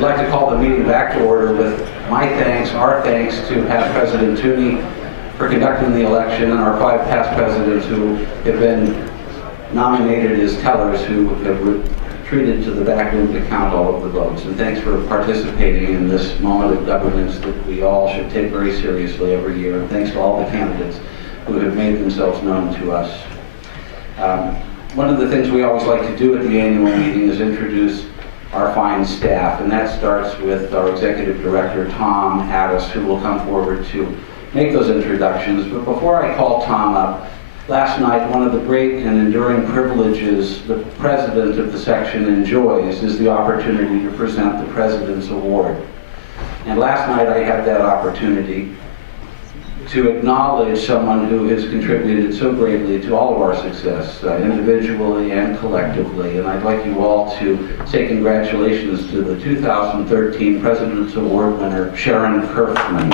I'd like to call the meeting back to order with my thanks, our thanks to past President Tooney for conducting the election, and our 5 past presidents who have been nominated as tellers who have retreated to the back room to count all of the votes. And thanks for participating in this moment of governance that we all should take very seriously every year. And thanks to all the candidates who have made themselves known to us. One of the things we always like to do at the annual meeting is introduce our fine staff, and that starts with our Executive Director, Tom Addis, who will come forward to make those introductions. But before I call Tom up, last night, one of the great and enduring privileges the president of the section enjoys is the opportunity to present the President's Award. And last night I had that opportunity to acknowledge someone who has contributed so greatly to all of our success, individually and collectively. And I'd like you all to say congratulations to the 2013 President's Award winner, Sharon Kerfman.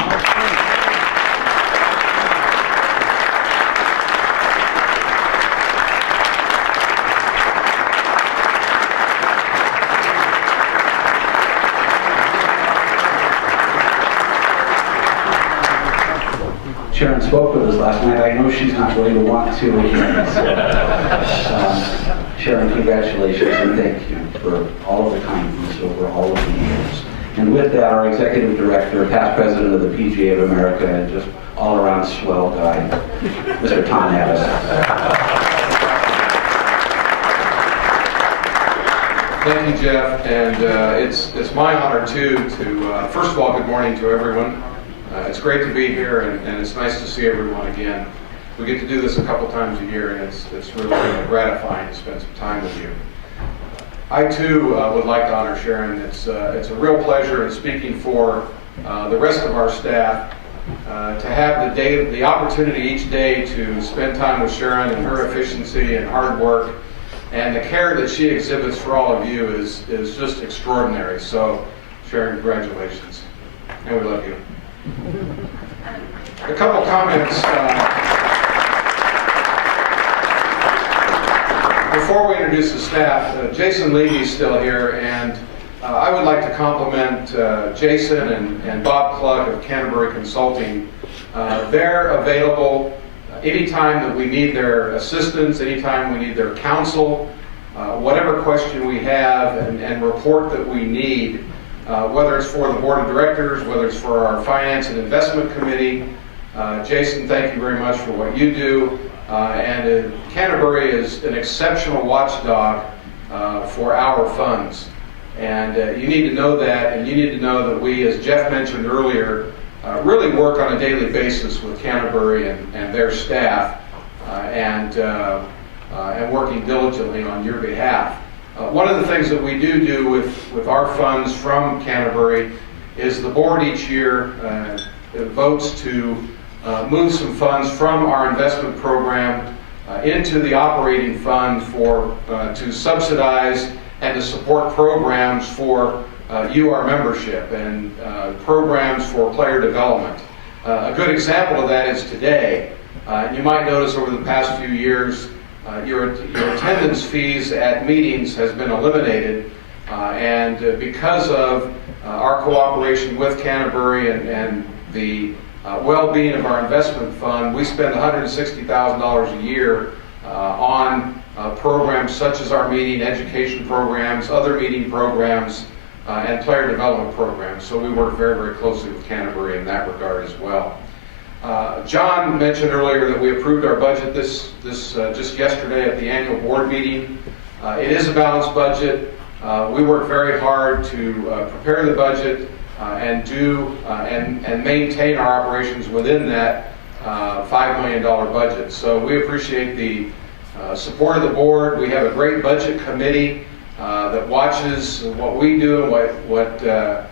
Sharon spoke with us last night. I know she's not going to want to again. So, Sharon, congratulations and thank you for all of the kindness over all of the years. And with that, our Executive Director, past President of the PGA of America, and just all-around swell guy, Mr. Tom Addis. Thank you, Jeff, and it's my honor too to first of all, good morning to everyone. It's great to be here, and it's nice to see everyone again. We get to do this a couple times a year, and it's really gratifying to spend some time with you. I too would like to honor Sharon. It's a real pleasure in speaking for the rest of our staff to have the opportunity each day to spend time with Sharon, and her efficiency and hard work and the care that she exhibits for all of you is just extraordinary. So, Sharon, congratulations, and we love you. A couple comments before we introduce the staff. Jason Levy's still here, and I would like to compliment Jason and Bob Klug of Canterbury Consulting. They're available anytime that we need their assistance, anytime we need their counsel, whatever question we have and report that we need. Whether it's for the Board of Directors, whether it's for our Finance and Investment Committee. Jason, thank you very much for what you do. And Canterbury is an exceptional watchdog for our funds. And you need to know that, and you need to know that we, as Jeff mentioned earlier, really work on a daily basis with Canterbury and their staff and working diligently on your behalf. One of the things that we do with our funds from Canterbury is the board each year votes to move some funds from our investment program into the operating fund to subsidize and to support programs for you, our membership, and programs for player development. A good example of that is today. You might notice over the past few years your attendance fees at meetings has been eliminated, and because of our cooperation with Canterbury and the well-being of our investment fund, we spend $160,000 a year on programs such as our meeting, education programs, other meeting programs, and player development programs. So we work very, very closely with Canterbury in that regard as well. John mentioned earlier that we approved our budget just yesterday at the annual board meeting. It is a balanced budget. We work very hard to prepare the budget and maintain our operations within that $5 million budget. So we appreciate the support of the board. We have a great budget committee that watches what we do and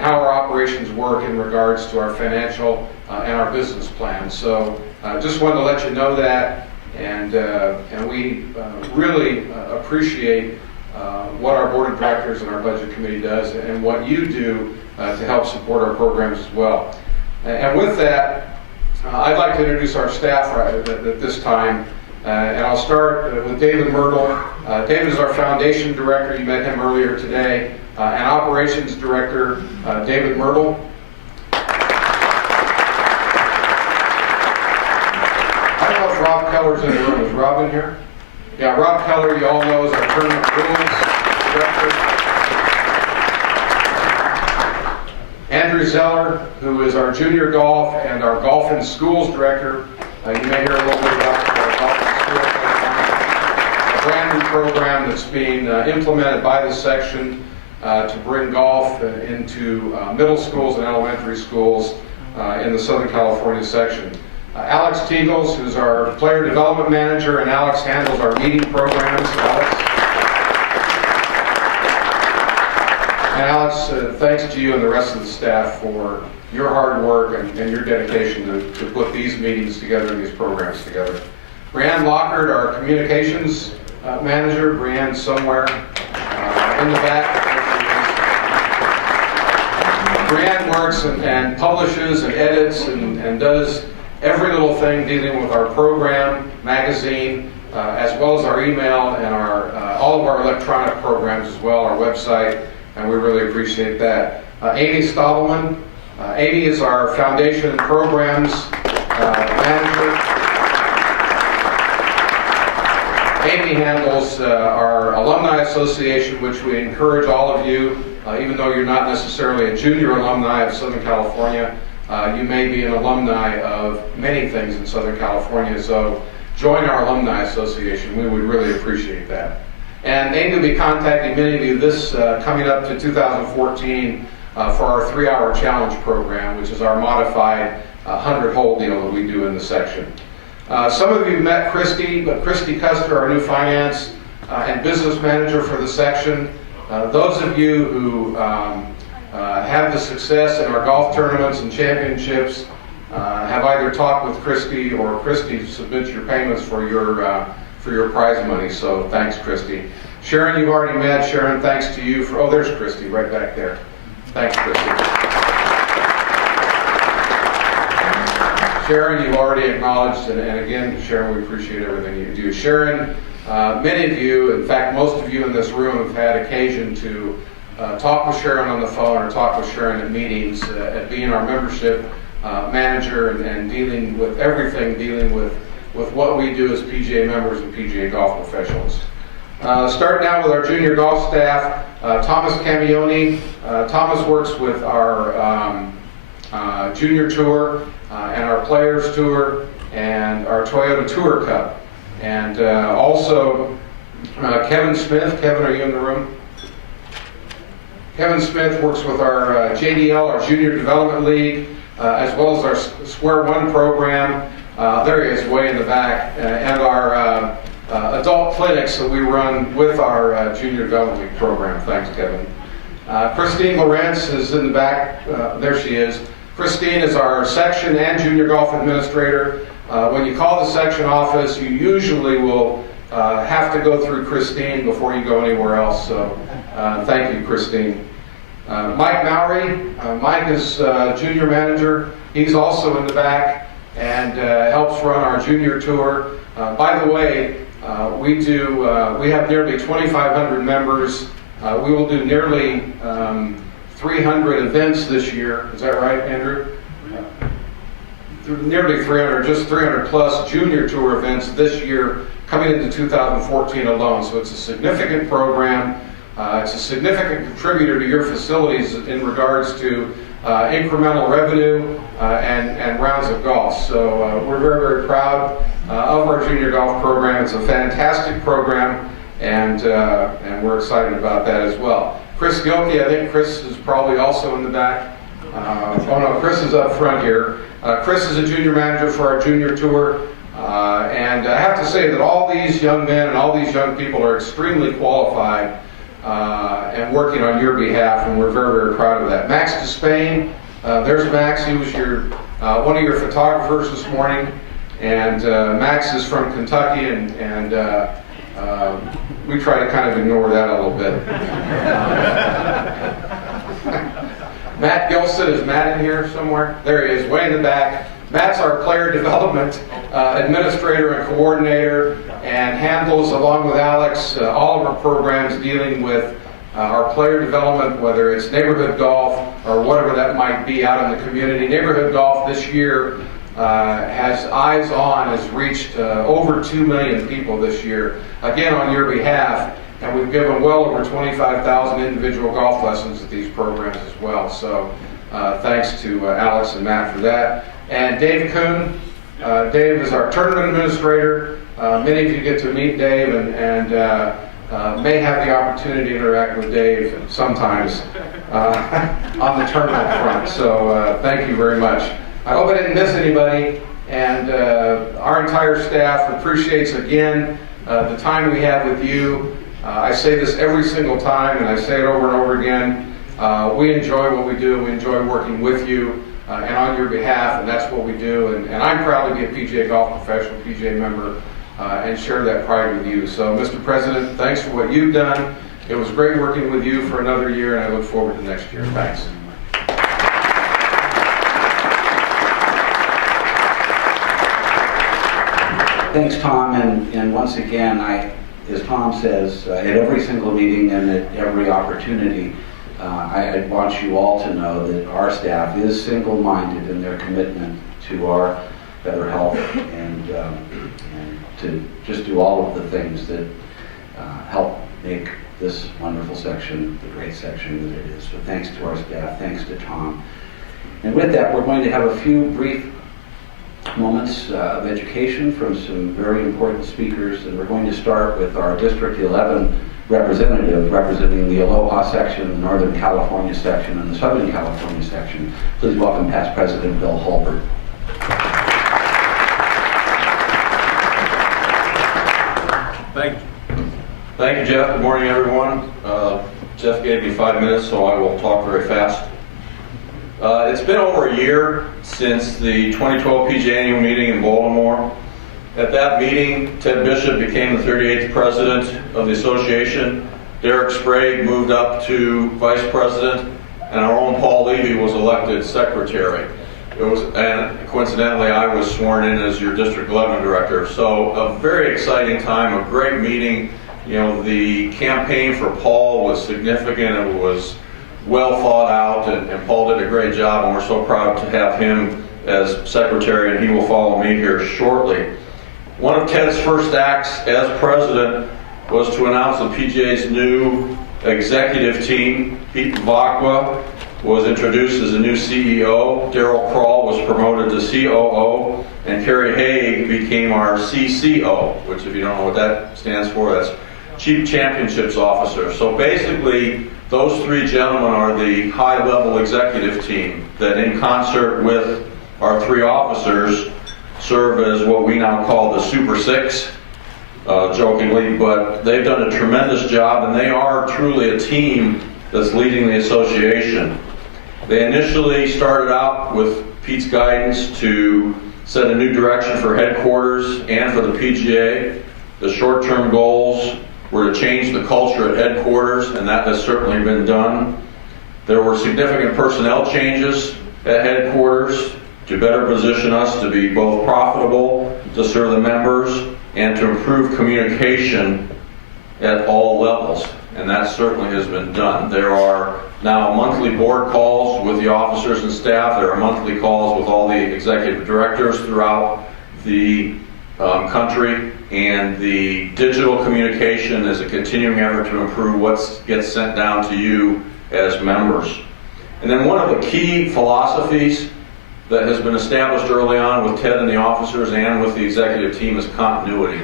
and how our operations work in regards to our financial and our business plan. So just wanted to let you know that, and we really appreciate what our board of directors and our budget committee does and what you do to help support our programs as well. And with that, I'd like to introduce our staff at this time. And I'll start with David Myrtle. David is our foundation director. You met him earlier today. and Operations Director, David Myrtle. I don't know if Rob Keller's in the room. Is Rob in here? Yeah, Rob Keller, you all know, is our Tournament Rules Director. Andrew Zeller, who is our Junior Golf and our Golf in Schools Director. You may hear a little bit about our Golf in Schools program, a brand new program that's being implemented by the section to bring golf into middle schools and elementary schools in the Southern California section. Alex Teagles, who's our Player Development Manager, and Alex handles our meeting programs. Alex, thanks to you and the rest of the staff for your hard work and your dedication to put these meetings together and these programs together. Brianne Lockhart, our Communications Manager. Brianne's somewhere in the back. Brianne works and publishes and edits and does every little thing dealing with our program, magazine, as well as our email and all of our electronic programs as well, our website, and we really appreciate that. Amy Stadelman. Amy is our Foundation and Programs Manager. Amy handles our Alumni Association, which we encourage all of you, even though you're not necessarily a junior alumni of Southern California, you may be an alumni of many things in Southern California, so join our Alumni Association. We would really appreciate that. And Amy will be contacting many of you this coming up to 2014 for our 3-hour challenge program, which is our modified 100-hole deal that we do in the section. Some of you met Christy, but Christy Custer, our new finance and business manager for the section. Those of you who have the success in our golf tournaments and championships have either talked with Christy or Christy submits your payments for your prize money. So thanks, Christy. Sharon, you've already met. Sharon, thanks to you for. Oh, there's Christy right back there. Thanks, Christy. Sharon, you've already acknowledged, and again, Sharon, we appreciate everything you do. Sharon, many of you, in fact, most of you in this room have had occasion to talk with Sharon on the phone or talk with Sharon at meetings, at being our membership manager and dealing with everything, dealing with what we do as PGA members and PGA golf professionals. Starting out with our junior golf staff, Thomas Camioni. Thomas works with our junior tour and our players tour and our Toyota Tour Cup. And also Kevin Smith. Kevin, are you in the room? Kevin Smith works with our JDL, our Junior Development League, as well as our Square One program. There he is, way in the back, and our adult clinics that we run with our Junior Development League program. Thanks, Kevin. Christine Lawrence is in the back. There she is. Christine is our section and junior golf administrator. When you call the section office, you usually will have to go through Christine before you go anywhere else. So thank you, Christine. Mike Mowry. Mike is junior manager. He's also in the back and helps run our junior tour. By the way, we have nearly 2,500 members. We will do nearly 300 events this year. Is that right, Andrew? Nearly 300, just 300 plus junior tour events this year coming into 2014 alone. So it's a significant program. It's a significant contributor to your facilities in regards to incremental revenue and rounds of golf. So we're very, very proud of our junior golf program. It's a fantastic program, and we're excited about that as well. Chris Gilkey, I think Chris is probably also in the back. Oh no, Chris is up front here. Chris is a junior manager for our junior tour. And I have to say that all these young men and all these young people are extremely qualified and working on your behalf, and we're very, very proud of that. Max Despain, there's Max. He was one of your photographers this morning, and Max is from Kentucky, and we try to kind of ignore that a little bit. Matt Gilson, is Matt in here somewhere? There he is, way in the back. Matt's our player development administrator and coordinator, and handles, along with Alex, all of our programs dealing with our player development, whether it's neighborhood golf or whatever that might be out in the community. Neighborhood golf this year has eyes on, has reached over 2 million people this year, again on your behalf, and we've given well over 25,000 individual golf lessons at these programs as well. So thanks to Alex and Matt for that. And Dave Kuhn. Dave is our tournament administrator. Many of you get to meet Dave and may have the opportunity to interact with Dave sometimes on the tournament front. So thank you very much. I hope I didn't miss anybody, and our entire staff appreciates again the time we have with you. I say this every single time, and I say it over and over again. We enjoy what we do. We enjoy working with you and on your behalf, and that's what we do. And I'm proud to be a PGA golf professional, PGA member, and share that pride with you. So, Mr. President, thanks for what you've done. It was great working with you for another year, and I look forward to next year. Thanks. Thanks, Tom, and once again, as Tom says, at every single meeting and at every opportunity, I want you all to know that our staff is single-minded in their commitment to our better health and to just do all of the things that help make this wonderful section the great section that it is. So thanks to our staff, thanks to Tom. And with that, we're going to have a few brief moments of education from some very important speakers, and we're going to start with our District 11 representative representing the Aloha section, the Northern California section, and the Southern California section. Please welcome past President Bill Hulbert. Thank you, Jeff. Good morning, everyone. Jeff gave me 5 minutes, so I will talk very fast. It's been over a year since the 2012 PGA annual meeting in Baltimore. At that meeting, Ted Bishop became the 38th president of the association. Derek Sprague moved up to vice president, and our own Paul Levy was elected secretary. And coincidentally, I was sworn in as your District 11 director. So a very exciting time, a great meeting. You know, the campaign for Paul was significant. It was well thought out, and Paul did a great job, and we're so proud to have him as secretary, and he will follow me here shortly. One of Ted's first acts as president was to announce the PGA's new executive team. Pete Vacqua was introduced as the new CEO. Darryl Kroll was promoted to COO, and Kerry Haig became our CCO, which, if you don't know what that stands for, that's Chief Championships Officer. So basically, those three gentlemen are the high-level executive team that, in concert with our three officers, serve as what we now call the Super Six, jokingly, but they've done a tremendous job, and they are truly a team that's leading the association. They initially started out with Pete's guidance to set a new direction for headquarters and for the PGA. The short-term goals were to change the culture at headquarters, and that has certainly been done. There were significant personnel changes at headquarters to better position us to be both profitable, to serve the members, and to improve communication at all levels, and that certainly has been done. There are now monthly board calls with the officers and staff. There are monthly calls with all the executive directors throughout the country, and the digital communication is a continuing effort to improve what gets sent down to you as members. And then one of the key philosophies that has been established early on with Ted and the officers and with the executive team is continuity.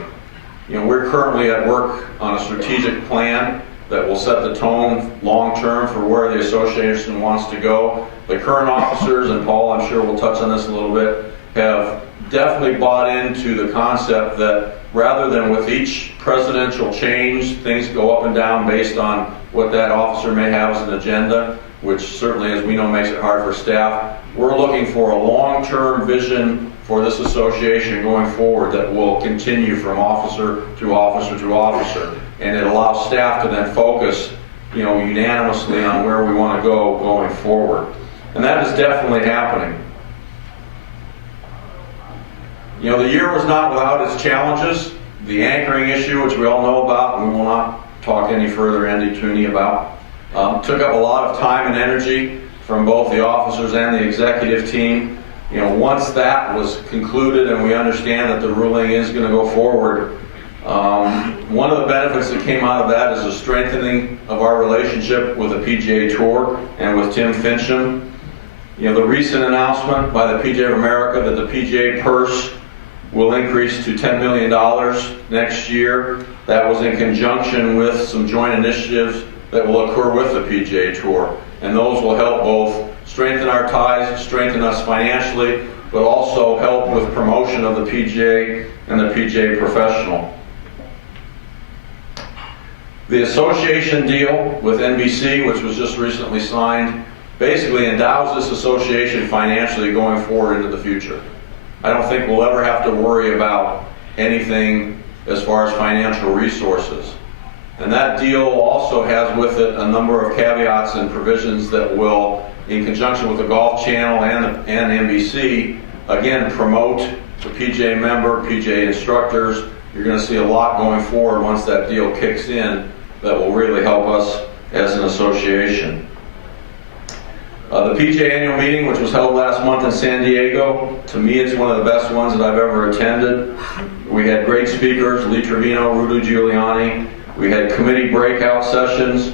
You know, we're currently at work on a strategic plan that will set the tone long-term for where the association wants to go. The current officers, and Paul, I'm sure will touch on this a little bit, have definitely bought into the concept that rather than with each presidential change, things go up and down based on what that officer may have as an agenda, which certainly, as we know, makes it hard for staff. We're looking for a long-term vision for this association going forward that will continue from officer to officer to officer. And it allows staff to then focus, you know, unanimously on where we want to go going forward. And that is definitely happening. You know, the year was not without its challenges. The anchoring issue, which we all know about, and we will not talk any further, Andy Tooney, about. Took up a lot of time and energy from both the officers and the executive team. Once that was concluded and we understand that the ruling is going to go forward, one of the benefits that came out of that is a strengthening of our relationship with the PGA Tour and with Tim Fincham. The recent announcement by the PGA of America that the PGA purse will increase to $10 million next year. That was in conjunction with some joint initiatives that will occur with the PGA Tour. And those will help both strengthen our ties, strengthen us financially, but also help with promotion of the PGA and the PGA Professional. The association deal with NBC, which was just recently signed, basically endows this association financially going forward into the future. I don't think we'll ever have to worry about anything as far as financial resources. And that deal also has with it a number of caveats and provisions that will, in conjunction with the Golf Channel and NBC, again promote the PGA member, PGA instructors. You're going to see a lot going forward once that deal kicks in that will really help us as an association. The PGA annual meeting, which was held last month in San Diego, to me it's one of the best ones that I've ever attended. We had great speakers, Lee Trevino, Rudy Giuliani. We had committee breakout sessions.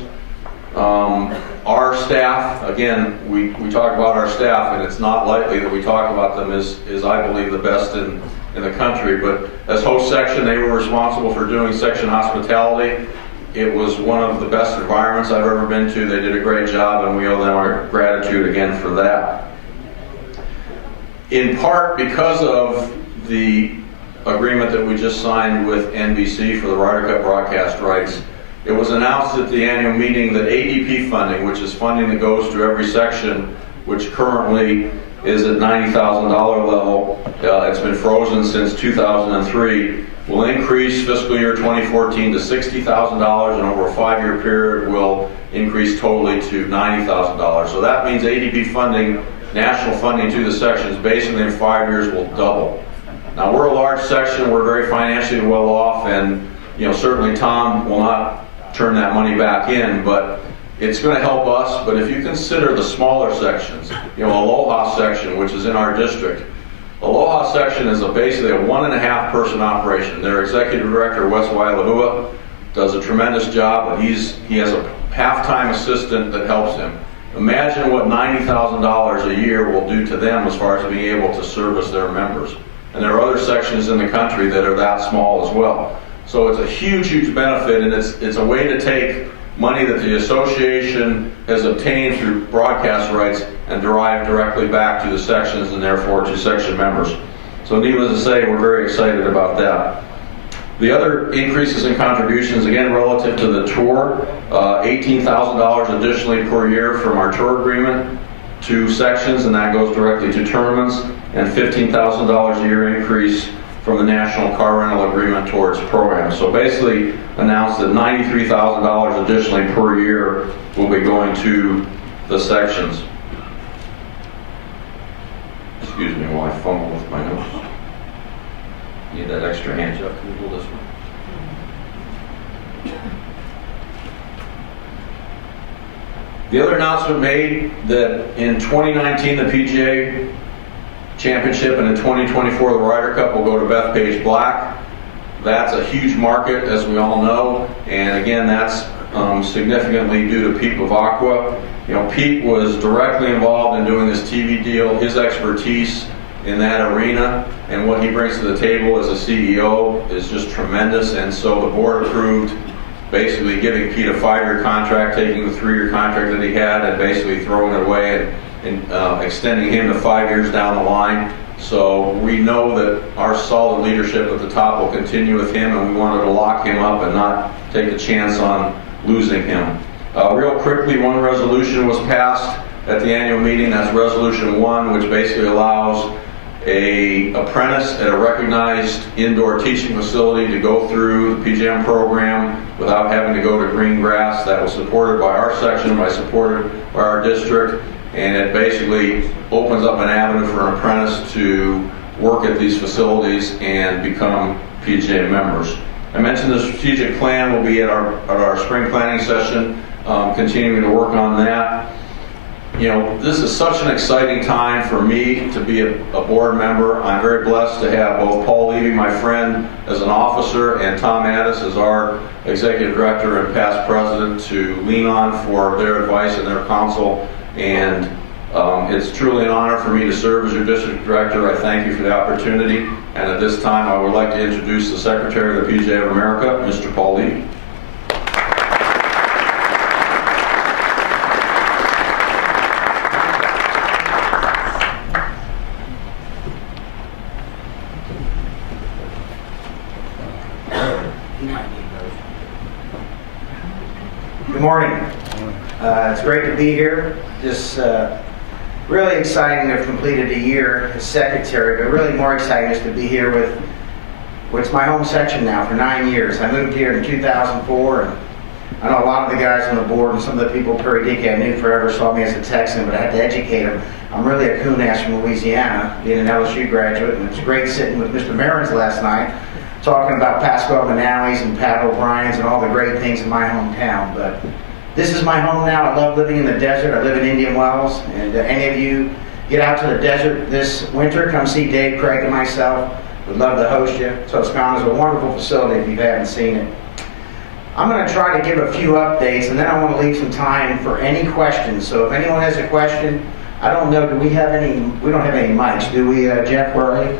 Our staff, again, we talk about our staff, and it's not likely that we talk about them as I believe, the best in the country. But as host section, they were responsible for doing section hospitality. It was one of the best environments I've ever been to. They did a great job, and we owe them our gratitude again for that. In part because of the agreement that we just signed with NBC for the Ryder Cup broadcast rights, it was announced at the annual meeting that ADP funding, which is funding that goes to every section, which currently is at $90,000 level, it's been frozen since 2003, will increase fiscal year 2014 to $60,000, and over a 5-year period will increase totally to $90,000. So that means ADP funding, national funding to the sections, basically in 5 years will double. Now we're a large section, we're very financially well off, and certainly Tom will not turn that money back in, but it's going to help us. But if you consider the smaller sections, Aloha section, which is in our district, Aloha section is basically a 1.5 person operation. Their executive director, Wes Wailahua, does a tremendous job, but he has a half-time assistant that helps him. Imagine what $90,000 a year will do to them as far as being able to service their members. And there are other sections in the country that are that small as well. So it's a huge, huge benefit, and it's a way to take money that the association has obtained through broadcast rights and derive directly back to the sections and therefore to section members. So needless to say, we're very excited about that. The other increases in contributions, again relative to the tour, $18,000 additionally per year from our tour agreement to sections, and that goes directly to tournaments, and $15,000 a year increase from the National Car Rental Agreement towards programs. So basically announced that $93,000 additionally per year will be going to the sections. Excuse me while I fumble with my notes. Need that extra hand, Jeff. Can you hold this one? The other announcement made that in 2019 the PGA Championship, and in 2024 the Ryder Cup will go to Bethpage Black. That's a huge market, as we all know, and again that's significantly due to Pete Bavacqua. Pete was directly involved in doing this TV deal. His expertise in that arena and what he brings to the table as a CEO is just tremendous, and so the board approved basically giving Pete a 5-year contract, taking the 3-year contract that he had and basically throwing it away and extending him to 5 years down the line. So we know that our solid leadership at the top will continue with him, and we wanted to lock him up and not take the chance on losing him. Real quickly, one resolution was passed at the annual meeting. That's Resolution 1, which basically allows an apprentice at a recognized indoor teaching facility to go through the PGM program without having to go to green grass. That was supported by our section, supported by our district, and it basically opens up an avenue for an apprentice to work at these facilities and become PGA members. I mentioned the strategic plan will be at our spring planning session continuing to work on that. You know, this is such an exciting time for me to be a board member. I'm very blessed to have both Paul Levy, my friend, as an officer, and Tom Addis as our executive director and past president to lean on for their advice and their counsel. And it's truly an honor for me to serve as your district director. I thank you for the opportunity. And at this time, I would like to introduce the Secretary of the PGA of America, Mr. Paul Levy. Good morning. It's great to be here. Just really exciting to have completed a year as secretary, but really more exciting is to be here with what's my home section now for 9 years. I moved here in 2004, and I know a lot of the guys on the board and some of the people periodically I knew forever saw me as a Texan, but I had to educate them. I'm really a Coon-ass from Louisiana, being an LSU graduate, and it's great sitting with Mr. Marins last night talking about Pasquale Manalli's and Pat O'Brien's and all the great things in my hometown. But this is my home now. I love living in the desert. I live in Indian Wells, and any of you get out to the desert this winter, come see Dave, Craig, and myself. We'd love to host you. Toscana is a wonderful facility if you haven't seen it. I'm going to try to give a few updates, and then I want to leave some time for any questions. So if anyone has a question, I don't know, do we have any? We don't have any mics, do we, Jeff? Where are you?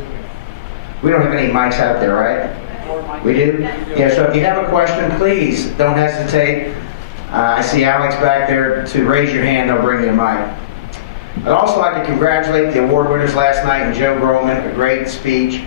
We don't have any mics out there, right? We do? Yeah, so if you have a question, please don't hesitate. I see Alex back there to raise your hand, they'll bring you a mic. I'd also like to congratulate the award winners last night and Joe Groman, a great speech.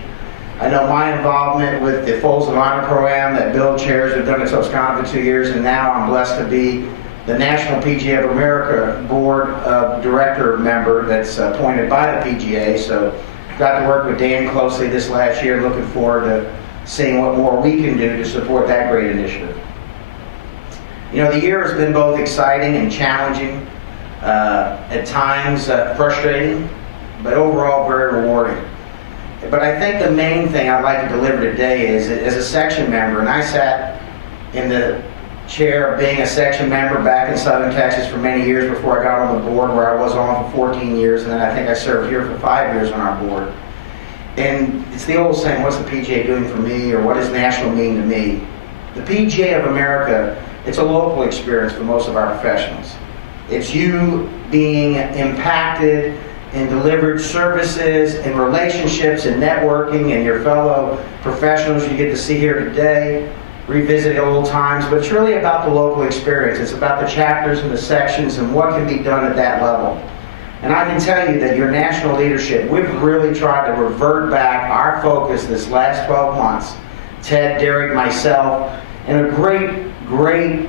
I know my involvement with the Folds of Honor program that Bill chairs, we've done it at Toscana for 2 years, and now I'm blessed to be the National PGA of America Board of Director member that's appointed by the PGA. So got to work with Dan closely this last year, looking forward to seeing what more we can do to support that great initiative. You know, the year has been both exciting and challenging, at times frustrating, but overall very rewarding. But I think the main thing I'd like to deliver today is, as a section member, and I sat in the chair of being a section member back in Southern Texas for many years before I got on the board, where I was on for 14 years, and then I think I served here for 5 years on our board. And it's the old saying, what's the PGA doing for me, or what does national mean to me? The PGA of America, it's a local experience for most of our professionals. It's you being impacted and delivered services and relationships and networking and your fellow professionals you get to see here today, revisit old times, but it's really about the local experience. It's about the chapters and the sections and what can be done at that level. And I can tell you that your national leadership, we've really tried to revert back our focus this last 12 months. Ted, Derek, myself, and a great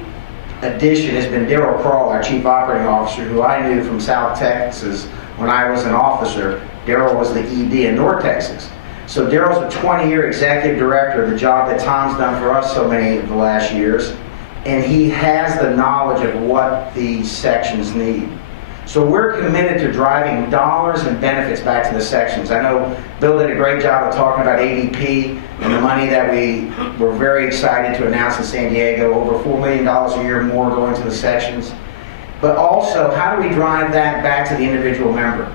addition has been Darryl Kroll, our Chief Operating Officer, who I knew from South Texas when I was an officer. Darryl was the ED in North Texas. So Darryl's a 20-year executive director, the job that Tom's done for us so many of the last years, and he has the knowledge of what these sections need. So we're committed to driving dollars and benefits back to the sections. I know Bill did a great job of talking about ADP and the money that we were very excited to announce in San Diego, over $4 million a year more going to the sections. But also, how do we drive that back to the individual member?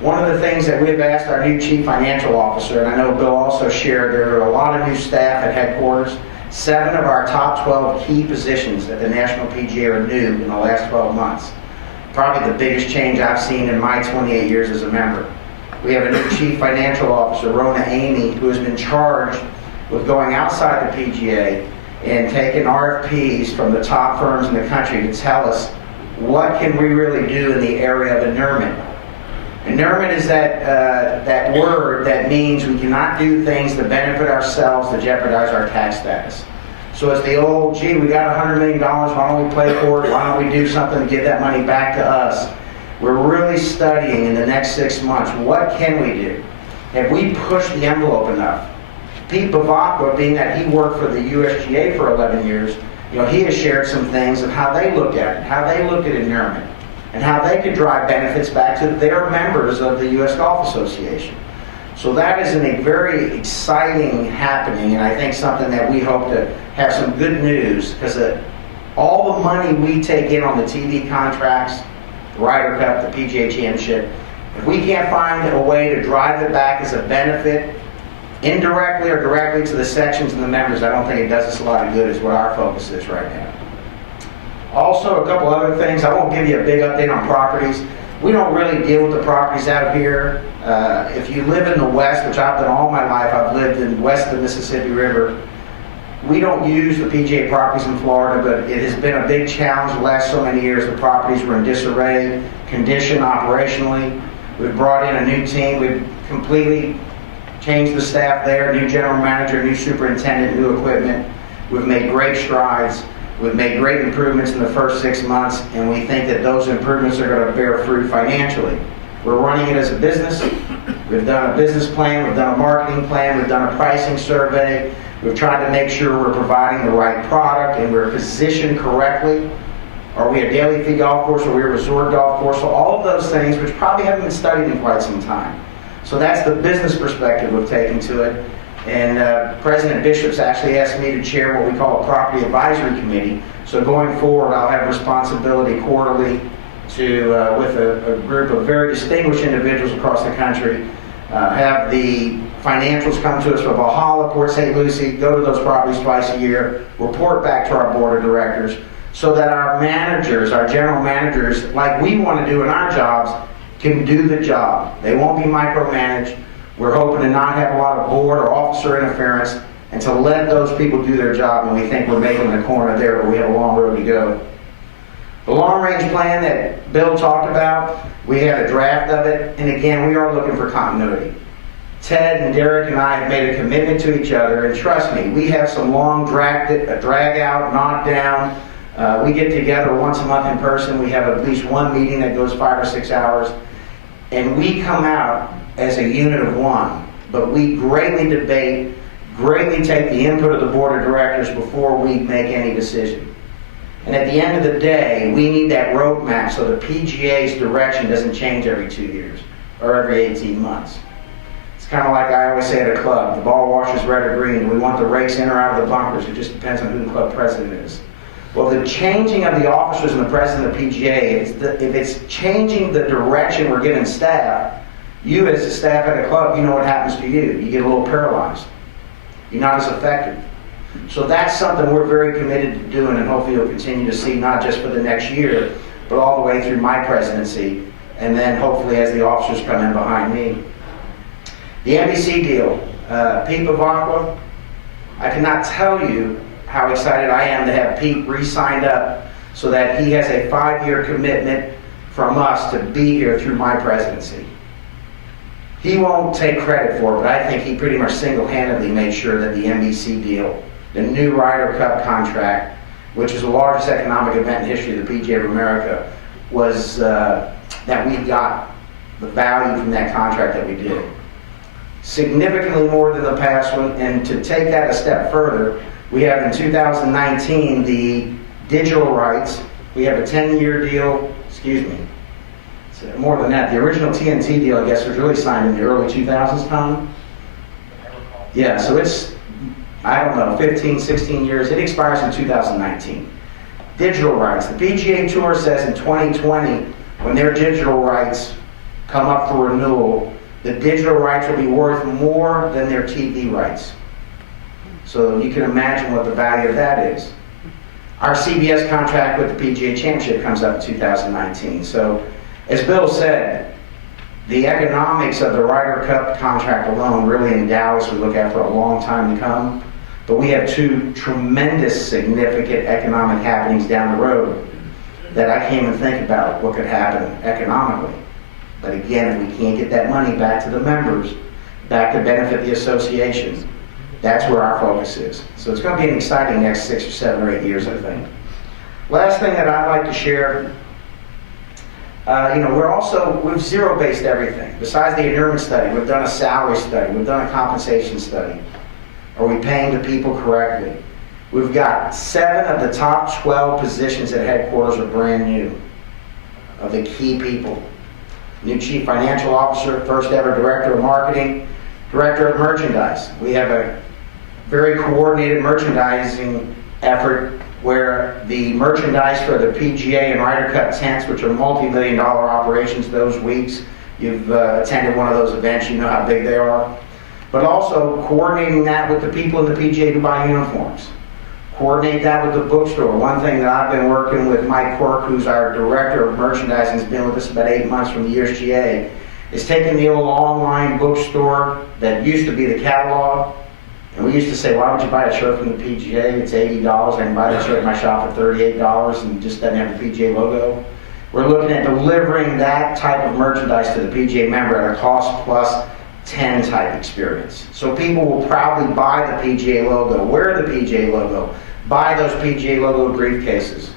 One of the things that we've asked our new Chief Financial Officer, and I know Bill also shared, there are a lot of new staff at headquarters. 7 of our top 12 key positions at the National PGA are new in the last 12 months. Probably the biggest change I've seen in my 28 years as a member. We have a new Chief Financial Officer, Rona Amy, who has been charged with going outside the PGA and taking RFPs from the top firms in the country to tell us what can we really do in the area of inurement. Inurement is that word that means we cannot do things to benefit ourselves to jeopardize our tax status. So it's the old, gee, we got $100 million, why don't we play for it? Why don't we do something to get that money back to us? We're really studying in the next 6 months, what can we do? Have we pushed the envelope enough? Pete Bavacqua, being that he worked for the USGA for 11 years, you know, he has shared some things of how they look at it, how they look at inurement, and how they could drive benefits back to their members of the U.S. Golf Association. So that is a very exciting happening, and I think something that we hope to have some good news, because All the money we take in on the TV contracts, the Ryder Cup, the PGA Championship, if we can't find a way to drive it back as a benefit, indirectly or directly to the sections and the members, I don't think it does us a lot of good, is what our focus is right now. Also, a couple other things. I won't give you a big update on properties. We don't really deal with the properties out here. If you live in the West, which I've done all my life, I've lived in west of the Mississippi River. We don't use the PGA properties in Florida, but it has been a big challenge the last so many years. The properties were in disarray, condition operationally. We've brought in a new team. We've completely changed the staff there, new general manager, new superintendent, new equipment. We've made great strides. We've made great improvements in the first 6 months, and we think that those improvements are going to bear fruit financially. We're running it as a business. We've done a business plan, we've done a marketing plan, we've done a pricing survey. We've tried to make sure we're providing the right product and we're positioned correctly. Are we a daily fee golf course? Are we a resort golf course? So all of those things, which probably haven't been studied in quite some time. So that's the business perspective we've taken to it. And President Bishop's actually asked me to chair what we call a property advisory committee. So going forward, I'll have responsibility quarterly to, with a group of very distinguished individuals across the country, have the financials come to us for Valhalla, Port St. Lucie, go to those properties twice a year, report back to our board of directors, so that our managers, our general managers, like we want to do in our jobs, can do the job. They won't be micromanaged. We're hoping to not have a lot of board or officer interference and to let those people do their job, and we think we're making the corner there, but we have a long road to go. The long-range plan that Bill talked about, we had a draft of it, and again, we are looking for continuity. Ted and Derek and I have made a commitment to each other, and trust me, we have some long drag-out, knock-down. We get together once a month in person. We have at least one meeting that goes 5 or 6 hours, and we come out as a unit of one. But we greatly debate, greatly take the input of the board of directors before we make any decision. And at the end of the day, we need that roadmap so the PGA's direction doesn't change every 2 years or every 18 months. It's kind of like I always say at a club, the ball washes red or green. We want the rakes in or out of the bunkers. It just depends on who the club president is. Well, the changing of the officers and the president of the PGA, if it's changing the direction we're giving staff, you as a staff at a club, you know what happens to you. You get a little paralyzed. You're not as effective. So that's something we're very committed to doing, and hopefully you'll continue to see, not just for the next year, but all the way through my presidency, and then hopefully as the officers come in behind me. The NBC deal, Pete Bavacqua, I cannot tell you how excited I am to have Pete re-signed up so that he has a 5-year commitment from us to be here through my presidency. He won't take credit for it, but I think he pretty much single-handedly made sure that the NBC deal, the new Ryder Cup contract, which is the largest economic event in history of the PGA of America, was that we got the value from that contract that we did. Significantly more than the past one, and to take that a step further, we have in 2019 the digital rights. We have a 10-year deal, more than that. The original TNT deal, I guess, was really signed in the early 2000s, Tom? Yeah, so it's, I don't know, 15, 16 years. It expires in 2019. Digital rights. The PGA Tour says in 2020, when their digital rights come up for renewal, the digital rights will be worth more than their TV rights. So you can imagine what the value of that is. Our CBS contract with the PGA Championship comes up in 2019. So, as Bill said, the economics of the Ryder Cup contract alone really in Dallas we look at for a long time to come. But we have 2 tremendous, significant economic happenings down the road that I can't even think about what could happen economically. But again, if we can't get that money back to the members, back to benefit the association, that's where our focus is. So it's going to be an exciting next 6 or 7 or 8 years, I think. Last thing that I'd like to share, we've zero-based everything. Besides the inurement study, we've done a salary study, we've done a compensation study. Are we paying the people correctly? We've got 7 of the top 12 positions at headquarters are brand new, of the key people. New chief financial officer, first ever director of marketing, director of merchandise. We have a very coordinated merchandising effort where the merchandise for the PGA and Ryder Cup tents, which are multi-million-dollar operations those weeks, you've attended one of those events, you know how big they are, but also coordinating that with the people in the PGA who buy uniforms. Coordinate that with the bookstore. One thing that I've been working with Mike Quirk, who's our director of merchandising, has been with us about 8 months from the USGA, is taking the old online bookstore that used to be the catalog, and we used to say, why would you buy a shirt from the PGA? It's $80. I can buy that shirt in my shop for $38 and it just doesn't have the PGA logo. We're looking at delivering that type of merchandise to the PGA member at a cost plus 10 type experience. So people will proudly buy the PGA logo, wear the PGA logo, buy those PGA logo briefcases.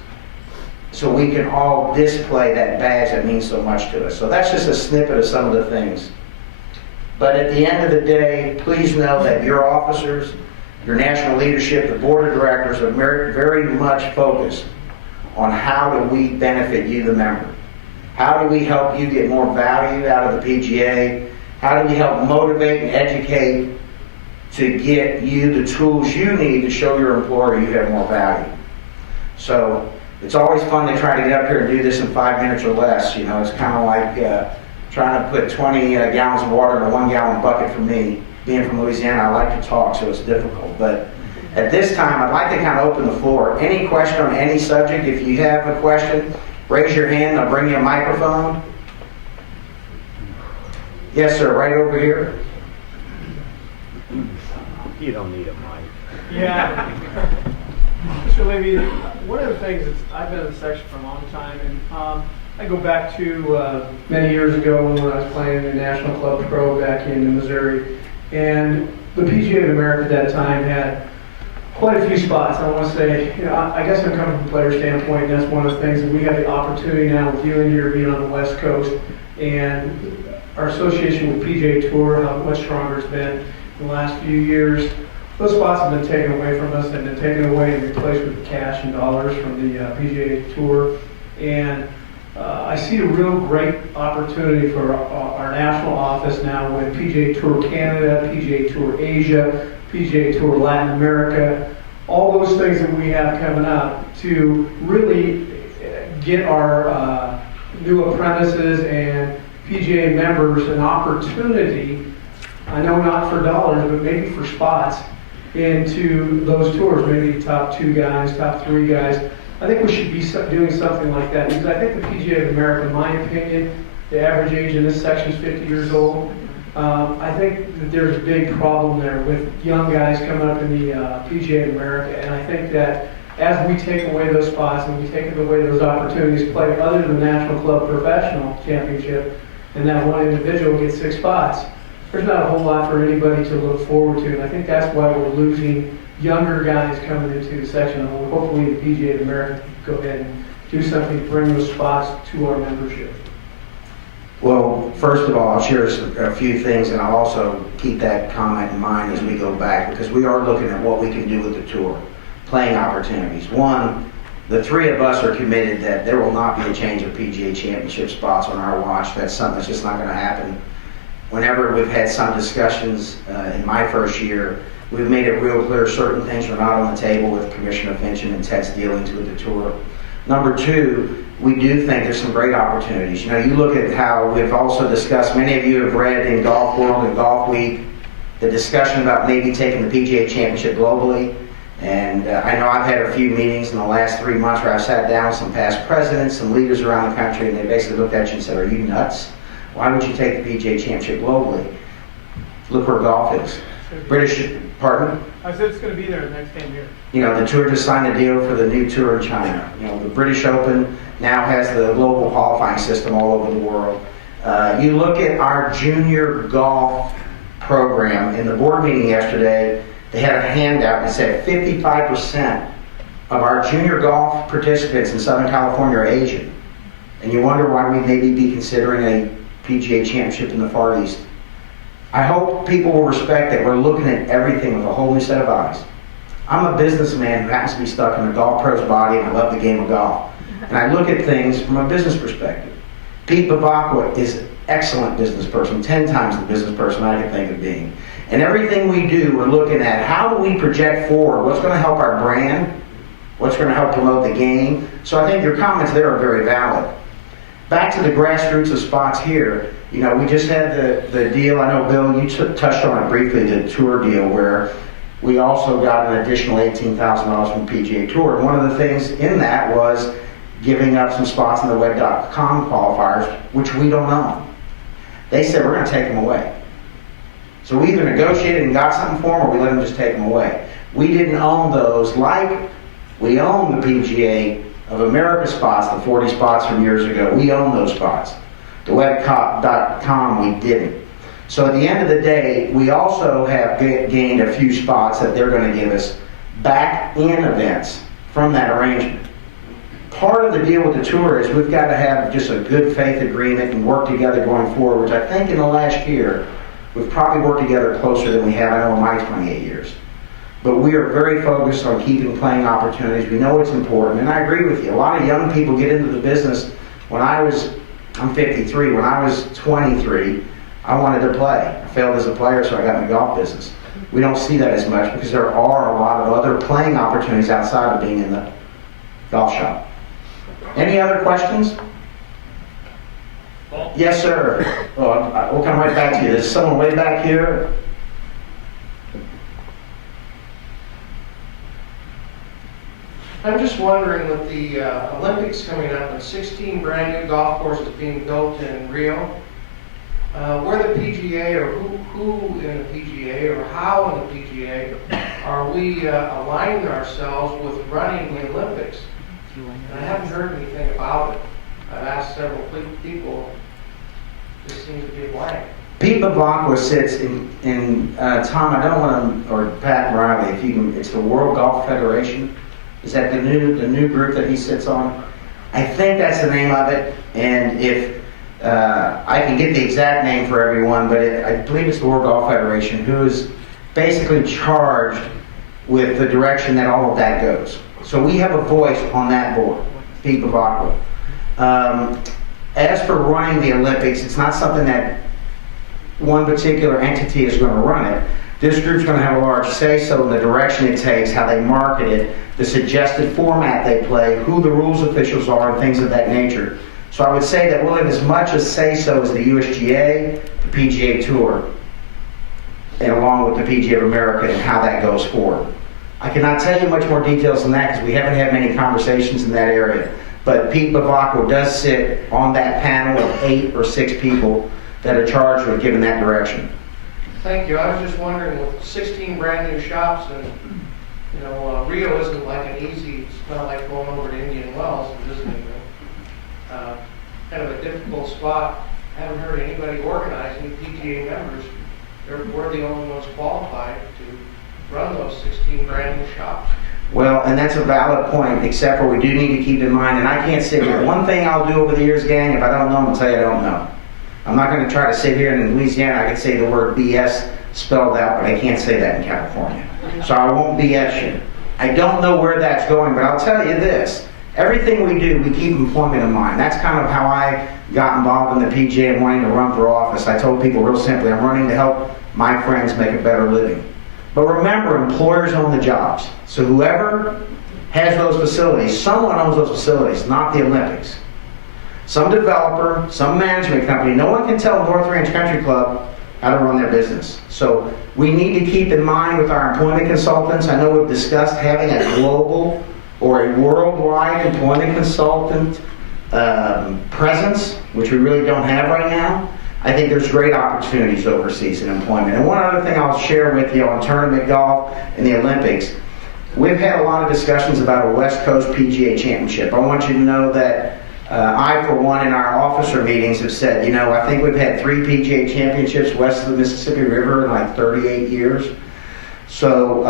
So we can all display that badge that means so much to us. So that's just a snippet of some of the things. But at the end of the day, please know that your officers, your national leadership, the board of directors are very much focused on how do we benefit you, the member. How do we help you get more value out of the PGA? How do we help motivate and educate to get you the tools you need to show your employer you have more value? So it's always fun to try to get up here and do this in 5 minutes or less. You know, it's kind of like trying to put 20 gallons of water in a 1 gallon bucket for me. Being from Louisiana, I like to talk, so it's difficult. But at this time, I'd like to kind of open the floor. Any question on any subject? If you have a question, raise your hand. I'll bring you a microphone. Yes, sir, right over here. You don't need a mic. Yeah. Mr. Levy, one of the things that's, I've been in the section for a long time, and I go back to many years ago when I was playing in the National Club Pro back in Missouri, and the PGA of America at that time had quite a few spots. I want to say, you know, I guess I'm coming from a player standpoint, and that's one of the things that we have the opportunity now with you in here being on the West Coast, and our association with PGA Tour, how much stronger it's been in the last few years. Those spots have been taken away from us and been taken away and replaced with cash and dollars from the PGA Tour. And I see a real great opportunity for our national office now with PGA Tour Canada, PGA Tour Asia, PGA Tour Latin America, all those things that we have coming up to really get our new apprentices and PGA members an opportunity, I know not for dollars, but maybe for spots, into those tours, maybe top 2 guys, top 3 guys. I think we should be doing something like that, because I think the PGA of America, in my opinion, the average age in this section is 50 years old. I think that there's a big problem there with young guys coming up in the PGA of America, and I think that as we take away those spots and we take away those opportunities to play other than the National Club Professional Championship, and that one individual gets 6 spots, there's not a whole lot for anybody to look forward to. And I think that's why we're losing younger guys coming into the section. And hopefully the PGA of America can go ahead and do something to bring those spots to our membership. Well, first of all, I'll share a few things, and I'll also keep that comment in mind as we go back, because we are looking at what we can do with the tour, playing opportunities. One, the 3 of us are committed that there will not be a change of PGA Championship spots on our watch. That's something that's just not going to happen. Whenever we've had some discussions in my first year, we've made it real clear certain things are not on the table with Commissioner Fincham and Ted's dealings with the tour. Number 2, we do think there's some great opportunities. You know, you look at how we've also discussed, many of you have read in Golf World and Golf Week, the discussion about maybe taking the PGA Championship globally. And I know I've had a few meetings in the last 3 months where I've sat down with some past presidents, some leaders around the country, and they basically looked at you and said, are you nuts? Why would you take the PGA Championship globally? Look where golf is. Pardon? I said it's going to be there in the next 10 years. You know, the tour just signed a deal for the new tour in China. You know, the British Open now has the global qualifying system all over the world. You look at our junior golf program. In the board meeting yesterday, they had a handout that said 55% of our junior golf participants in Southern California are Asian. And you wonder why we maybe be considering a PGA Championship in the Far East. I hope people will respect that we're looking at everything with a whole new set of eyes. I'm a businessman who happens to be stuck in a golf pro's body, and I love the game of golf. And I look at things from a business perspective. Pete Bavacqua is an excellent business person, 10 times the business person I could think of being. And everything we do, we're looking at how do we project forward, what's going to help our brand, what's going to help promote the game. So I think your comments there are very valid. Back to the grassroots of spots here, you know, we just had the deal, I know Bill, you touched on it briefly, the tour deal where we also got an additional $18,000 from PGA Tour. And one of the things in that was giving up some spots in the web.com qualifiers, which we don't own. They said, we're going to take them away. So we either negotiated and got something for them, or we let them just take them away. We didn't own those like we own the PGA of America spots, the 40 spots from years ago. We own those spots. The web.com, we didn't. So at the end of the day, we also have gained a few spots that they're going to give us back in events from that arrangement. Part of the deal with the tour is we've got to have just a good faith agreement and work together going forward, which I think in the last year, we've probably worked together closer than we have, I know, in my 28 years. But we are very focused on keeping playing opportunities. We know it's important, and I agree with you. A lot of young people get into the business. I'm 53, when I was 23, I wanted to play. I failed as a player, so I got in the golf business. We don't see that as much because there are a lot of other playing opportunities outside of being in the golf shop. Any other questions? Yes, sir. We'll come right back to you. There's someone way back here. I'm just wondering, with the Olympics coming up and 16 brand new golf courses being built in Rio, where the PGA or who in the PGA or how in the PGA are we aligning ourselves with running the Olympics? And I haven't heard anything about it. I've asked several people. It just seems to be a blank. Pete Bavacqua sits in Tom, I don't want to, or Pat Riley, if you can, it's the World Golf Federation. Is that the new group that he sits on? I think that's the name of it, and if I can get the exact name for everyone, but I believe it's the World Golf Federation, who is basically charged with the direction that all of that goes. So we have a voice on that board, Pete Bavacqua. As for running the Olympics, it's not something that one particular entity is going to run it. This group's going to have a large say-so in the direction it takes, how they market it, the suggested format they play, who the rules officials are, and things of that nature. So I would say that we'll have as much a say-so as the USGA, the PGA Tour, and along with the PGA of America and how that goes forward. I cannot tell you much more details than that because we haven't had many conversations in that area. But Pete Bavacqua does sit on that panel of 8 or 6 people that are charged with giving that direction. Thank you. I was just wondering, with 16 brand new shops, and you know, Rio isn't like an easy. It's not like going over to Indian Wells and visiting them. Kind of a difficult spot. I haven't heard anybody organize any PGA members. We're the only ones qualified to run those 16 brand new shops. Well, and that's a valid point, except for we do need to keep in mind, and I can't sit here. One thing I'll do over the years, gang, if I don't know, I'm going to tell you I don't know. I'm not going to try to sit here in Louisiana. I can say the word BS spelled out, but I can't say that in California. So I won't BS you. I don't know where that's going, but I'll tell you this. Everything we do, we keep employment in mind. That's kind of how I got involved in the PGA and wanting to run for office. I told people real simply, I'm running to help my friends make a better living. But remember, employers own the jobs. So whoever has those facilities, someone owns those facilities, not the Olympics. Some developer, some management company, no one can tell North Ranch Country Club how to run their business. So we need to keep in mind with our employment consultants, I know we've discussed having a global or a worldwide employment consultant presence, which we really don't have right now. I think there's great opportunities overseas in employment. And one other thing I'll share with you on tournament golf and the Olympics, we've had a lot of discussions about a West Coast PGA Championship. I want you to know that I, for one, in our officer meetings have said, you know, I think we've had 3 PGA Championships west of the Mississippi River in like 38 years. So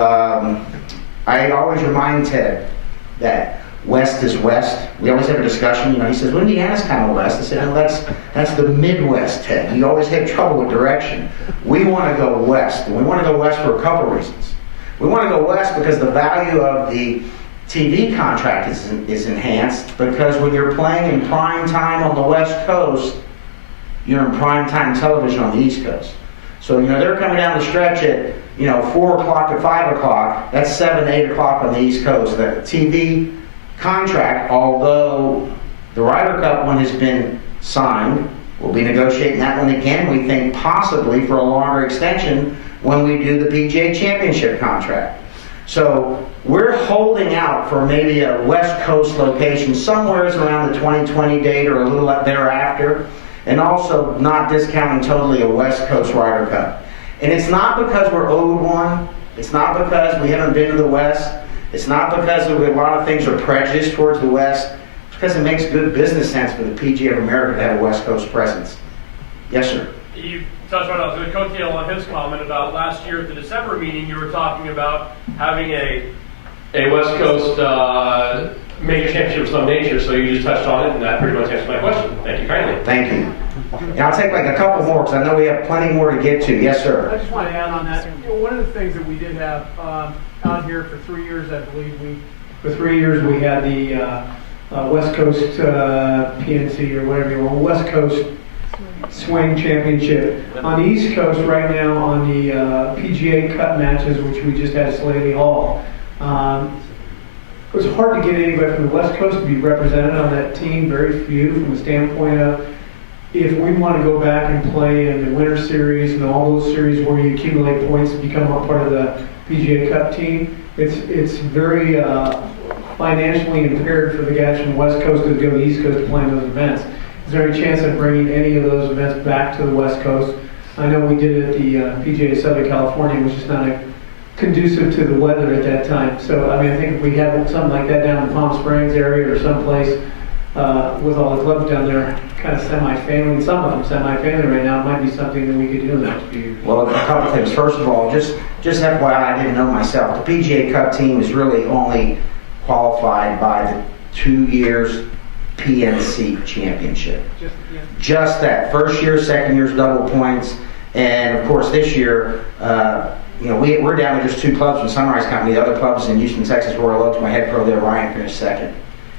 I always remind Ted that West is West. We always have a discussion, you know, he says, well, Indiana's kind of West. I said, no, that's the Midwest, Ted. You always have trouble with direction. We want to go West, and we want to go West for a couple reasons. We want to go West because the value of the TV contract is enhanced, because when you're playing in prime time on the West Coast, you're in prime time television on the East Coast. So, they're coming down the stretch at, 4 o'clock to 5 o'clock. That's 7, 8 o'clock on the East Coast. The TV contract, although the Ryder Cup one has been signed, we'll be negotiating that one again, we think possibly for a longer extension when we do the PGA Championship contract. So we're holding out for maybe a West Coast location somewhere around the 2020 date or a little thereafter, and also not discounting totally a West Coast Ryder Cup. And it's not because we're owed one, it's not because we haven't been to the West, it's not because a lot of things are prejudiced towards the West, it's because it makes good business sense for the PGA of America to have a West Coast presence. Yes, sir. You touched right on the coattail on his comment about last year at the December meeting. You were talking about having a West Coast major championship of some nature, so you just touched on it, and that pretty much answers my question. Thank you kindly. Thank you. And I'll take like a couple more because I know we have plenty more to get to. Yes, sir. I just want to add on that. One of the things that we did have out here for 3 years, I believe for 3 years we had the West Coast PNC or whatever you want, West Coast Swing Championship. On the East Coast right now on the PGA Cup matches, which we just had at Slaley Hall, it was hard to get anybody from the West Coast to be represented on that team, very few, from the standpoint of if we want to go back and play in the Winter Series and all those series where you accumulate points to become a part of the PGA Cup team, it's very financially impaired for the guys from the West Coast to go to the East Coast to play in those events. Is there any chance of bringing any of those events back to the West Coast? I know we did it at the PGA Southern California, which is not conducive to the weather at that time. So, I think if we had something like that down in Palm Springs area or someplace with all the clubs down there, kind of semi-family, some of them semi-family right now, it might be something that we could do in the next few years. Well, a couple things. First of all, just FYI, I didn't know myself. The PGA Cup team is really only qualified by the 2 years PNC championship. Just that. First year, second year's double points. And of course this year, we're down to just 2 clubs from Sunrise Company. The other clubs in Houston, Texas, Royal Oaks, my head pro there, Ryan, finished second.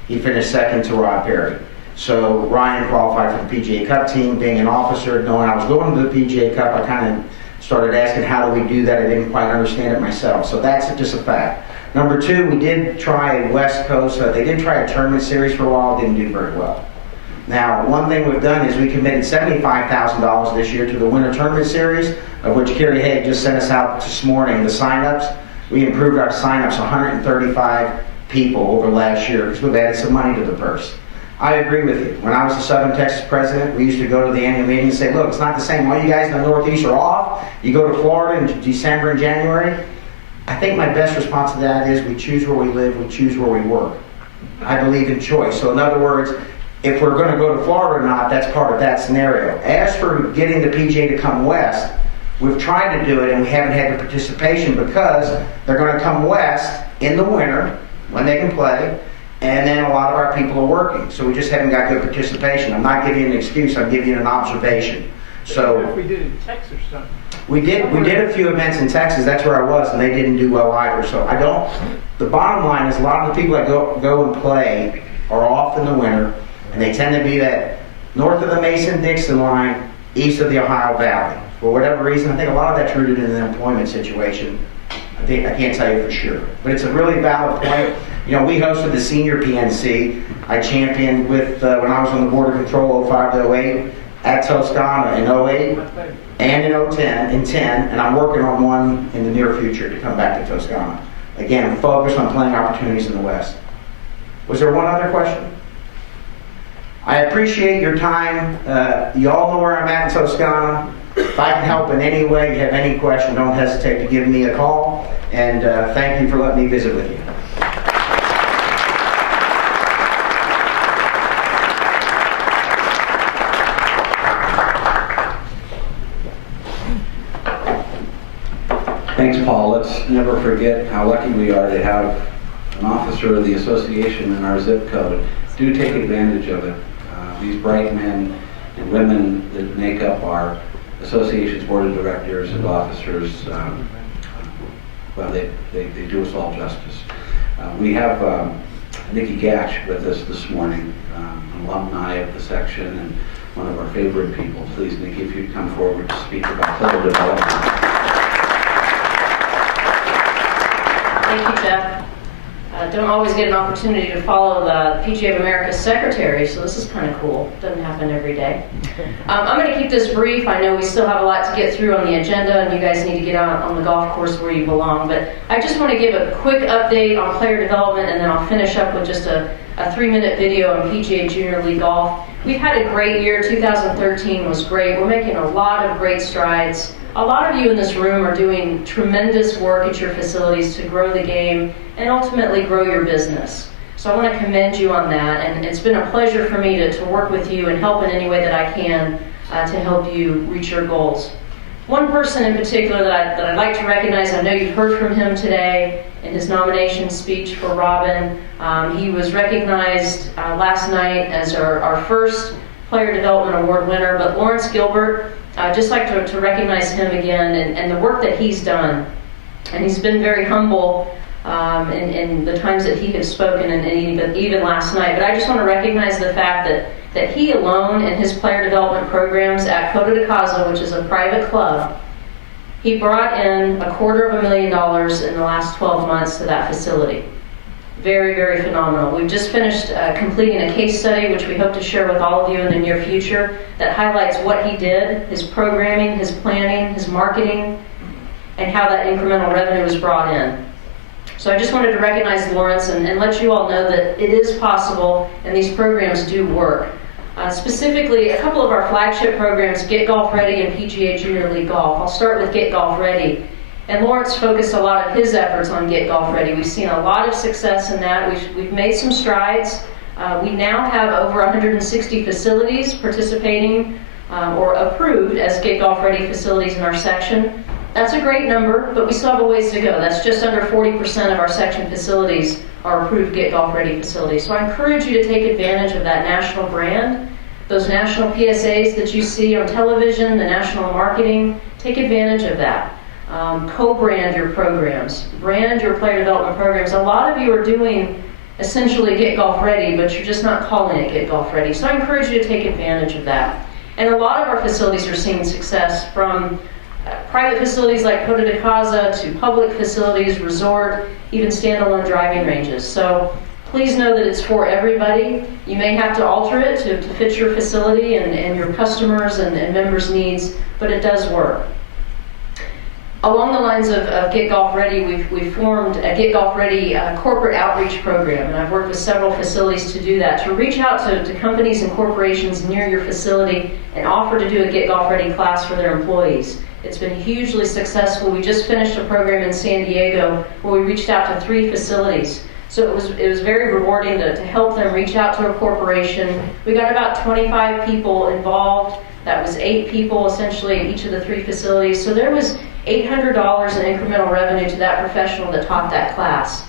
He finished second to Rod Perry. So Ryan qualified for the PGA Cup team. Being an officer, knowing I was going to the PGA Cup, I kind of started asking how do we do that. I didn't quite understand it myself. So that's just a fact. Number 2, we did try a West Coast. They did try a tournament series for a while. Didn't do very well. Now, one thing we've done is we committed $75,000 this year to the Winter Tournament Series, of which Kerry Haig just sent us out this morning the sign-ups. We improved our sign-ups 135 people over last year because we've added some money to the purse. I agree with you. When I was the Southern Texas president, we used to go to the annual meeting and say, look, it's not the same. All you guys in the Northeast are off. You go to Florida in December and January. I think my best response to that is we choose where we live, we choose where we work. I believe in choice. So in other words, if we're going to go to Florida or not, that's part of that scenario. As for getting the PGA to come west, we've tried to do it and we haven't had the participation because they're going to come west in the winter when they can play, and then a lot of our people are working. So we just haven't got good participation. I'm not giving you an excuse, I'm giving you an observation. So if we did it in Texas or something. We did a few events in Texas, that's where I was, and they didn't do well either. So the bottom line is a lot of the people that go and play are off in the winter, and they tend to be that north of the Mason-Dixon line, east of the Ohio Valley. For whatever reason, I think a lot of that's rooted in an employment situation. I can't tell you for sure. But it's a really valid point. We hosted the senior PNC. I championed with, when I was on the Board of Control 05 to 08, at Toscana in 08 and in 10, and I'm working on one in the near future to come back to Toscana. Again, I'm focused on playing opportunities in the West. Was there one other question? I appreciate your time. You all know where I'm at in Toscana. If I can help in any way, you have any question, don't hesitate to give me a call. And thank you for letting me visit with you. Thanks, Paul. Let's never forget how lucky we are to have an officer of the association in our zip code. Do take advantage of it. These bright men and women that make up our association's board of directors and officers, well, they do us all justice. We have Nikki Gatch with us this morning, an alumni of the section, and one of our favorite people. Please, Nikki, if you'd come forward to speak about player development. Thank you, Jeff. Don't always get an opportunity to follow the PGA of America's secretary, so this is kind of cool. Doesn't happen every day. I'm going to keep this brief. I know we still have a lot to get through on the agenda, and you guys need to get out on the golf course where you belong. But I just want to give a quick update on player development, and then I'll finish up with just a 3-minute video on PGA Junior League Golf. We've had a great year. 2013 was great. We're making a lot of great strides. A lot of you in this room are doing tremendous work at your facilities to grow the game and ultimately grow your business. So I want to commend you on that, and it's been a pleasure for me to work with you and help in any way that I can to help you reach your goals. One person in particular that I'd like to recognize, I know you've heard from him today in his nomination speech for Robin. He was recognized last night as our first Player Development Award winner, but Lawrence Gilbert, I'd just like to recognize him again and the work that he's done. And he's been very humble in the times that he has spoken and even last night. But I just want to recognize the fact that he alone in his player development programs at Coto de Casa, which is a private club, he brought in $250,000 in the last 12 months to that facility. Very, very phenomenal. We've just finished completing a case study, which we hope to share with all of you in the near future, that highlights what he did, his programming, his planning, his marketing, and how that incremental revenue was brought in. So I just wanted to recognize Lawrence and let you all know that it is possible and these programs do work. Specifically, a couple of our flagship programs, Get Golf Ready and PGA Junior League Golf. I'll start with Get Golf Ready. And Lawrence focused a lot of his efforts on Get Golf Ready. We've seen a lot of success in that. We've made some strides. We now have over 160 facilities participating or approved as Get Golf Ready facilities in our section. That's a great number, but we still have a ways to go. That's just under 40% of our section facilities are approved Get Golf Ready facilities. So I encourage you to take advantage of that national brand, those national PSAs that you see on television, the national marketing. Take advantage of that. Co-brand your programs, brand your player development programs. A lot of you are doing essentially Get Golf Ready, but you're just not calling it Get Golf Ready. So I encourage you to take advantage of that. And a lot of our facilities are seeing success, from private facilities like Coto de Casa to public facilities, resort, even standalone driving ranges. So please know that it's for everybody. You may have to alter it to fit your facility and your customers and members' needs, but it does work. Along the lines of Get Golf Ready, we've formed a Get Golf Ready corporate outreach program, and I've worked with several facilities to do that, to reach out to companies and corporations near your facility and offer to do a Get Golf Ready class for their employees. It's been hugely successful. We just finished a program in San Diego where we reached out to 3 facilities. So it was very rewarding to help them reach out to a corporation. We got about 25 people involved. That was 8 people essentially at each of the 3 facilities. So there was $800 in incremental revenue to that professional that taught that class.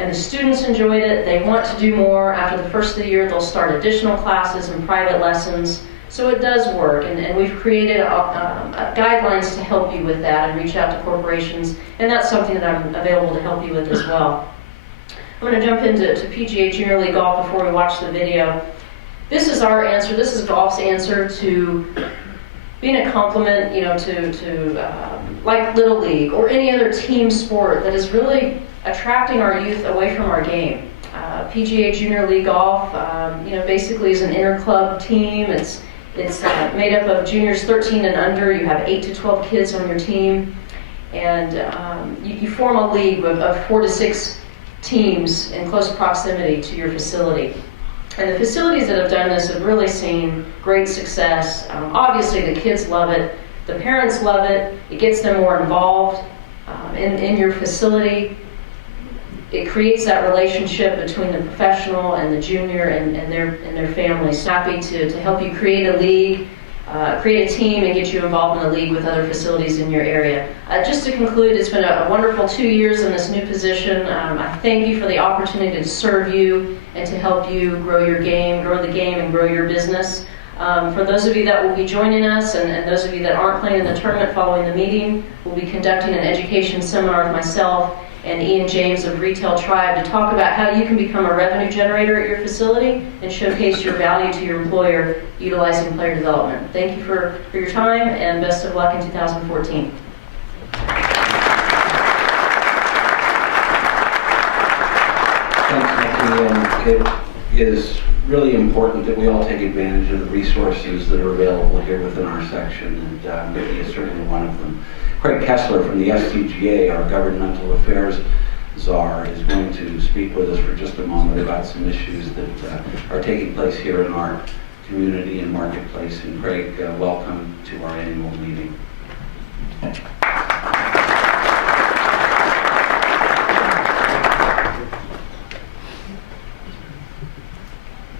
And the students enjoyed it. They want to do more. After the first of the year, they'll start additional classes and private lessons. So it does work, and we've created guidelines to help you with that and reach out to corporations, and that's something that I'm available to help you with as well. I'm going to jump into PGA Junior League Golf before we watch the video. This is our answer. This is golf's answer to being a complement, to like Little League or any other team sport that is really attracting our youth away from our game. PGA Junior League Golf, basically is an inter-club team. It's made up of juniors 13 and under. You have 8 to 12 kids on your team, and you form a league of 4 to 6 teams in close proximity to your facility. And the facilities that have done this have really seen great success. Obviously, the kids love it. The parents love it. It gets them more involved in your facility. It creates that relationship between the professional and the junior and their families. Happy to help you create a league, create a team, and get you involved in a league with other facilities in your area. Just to conclude, it's been a wonderful 2 years in this new position. I thank you for the opportunity to serve you and to help you grow your game, grow the game, and grow your business. For those of you that will be joining us and those of you that aren't playing in the tournament following the meeting, we'll be conducting an education seminar with myself and Ian James of Retail Tribe to talk about how you can become a revenue generator at your facility and showcase your value to your employer utilizing player development. Thank you for your time, and best of luck in 2014. Thanks, Nikki. And it is really important that we all take advantage of the resources that are available here within our section, and Nikki is certainly one of them. Craig Kessler from the STGA, our Governmental Affairs Czar, is going to speak with us for just a moment about some issues that are taking place here in our community and marketplace. And Craig, welcome to our annual meeting.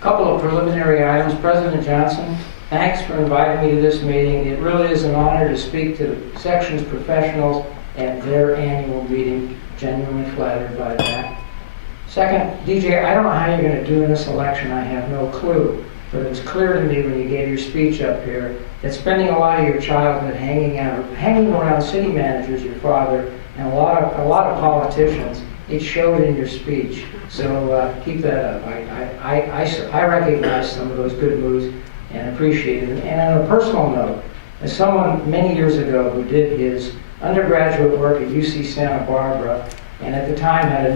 Couple of preliminary items. President Johnson, thanks for inviting me to this meeting. It really is an honor to speak to the section's professionals at their annual meeting. Genuinely flattered by that. Second, DJ, I don't know how you're going to do in this election. I have no clue. But it's clear to me when you gave your speech up here that spending a lot of your childhood hanging around city managers, your father, and a lot of politicians, it showed in your speech. So keep that up. I recognize some of those good moves and appreciate it. And on a personal note, as someone many years ago who did his undergraduate work at UC Santa Barbara, and at the time had a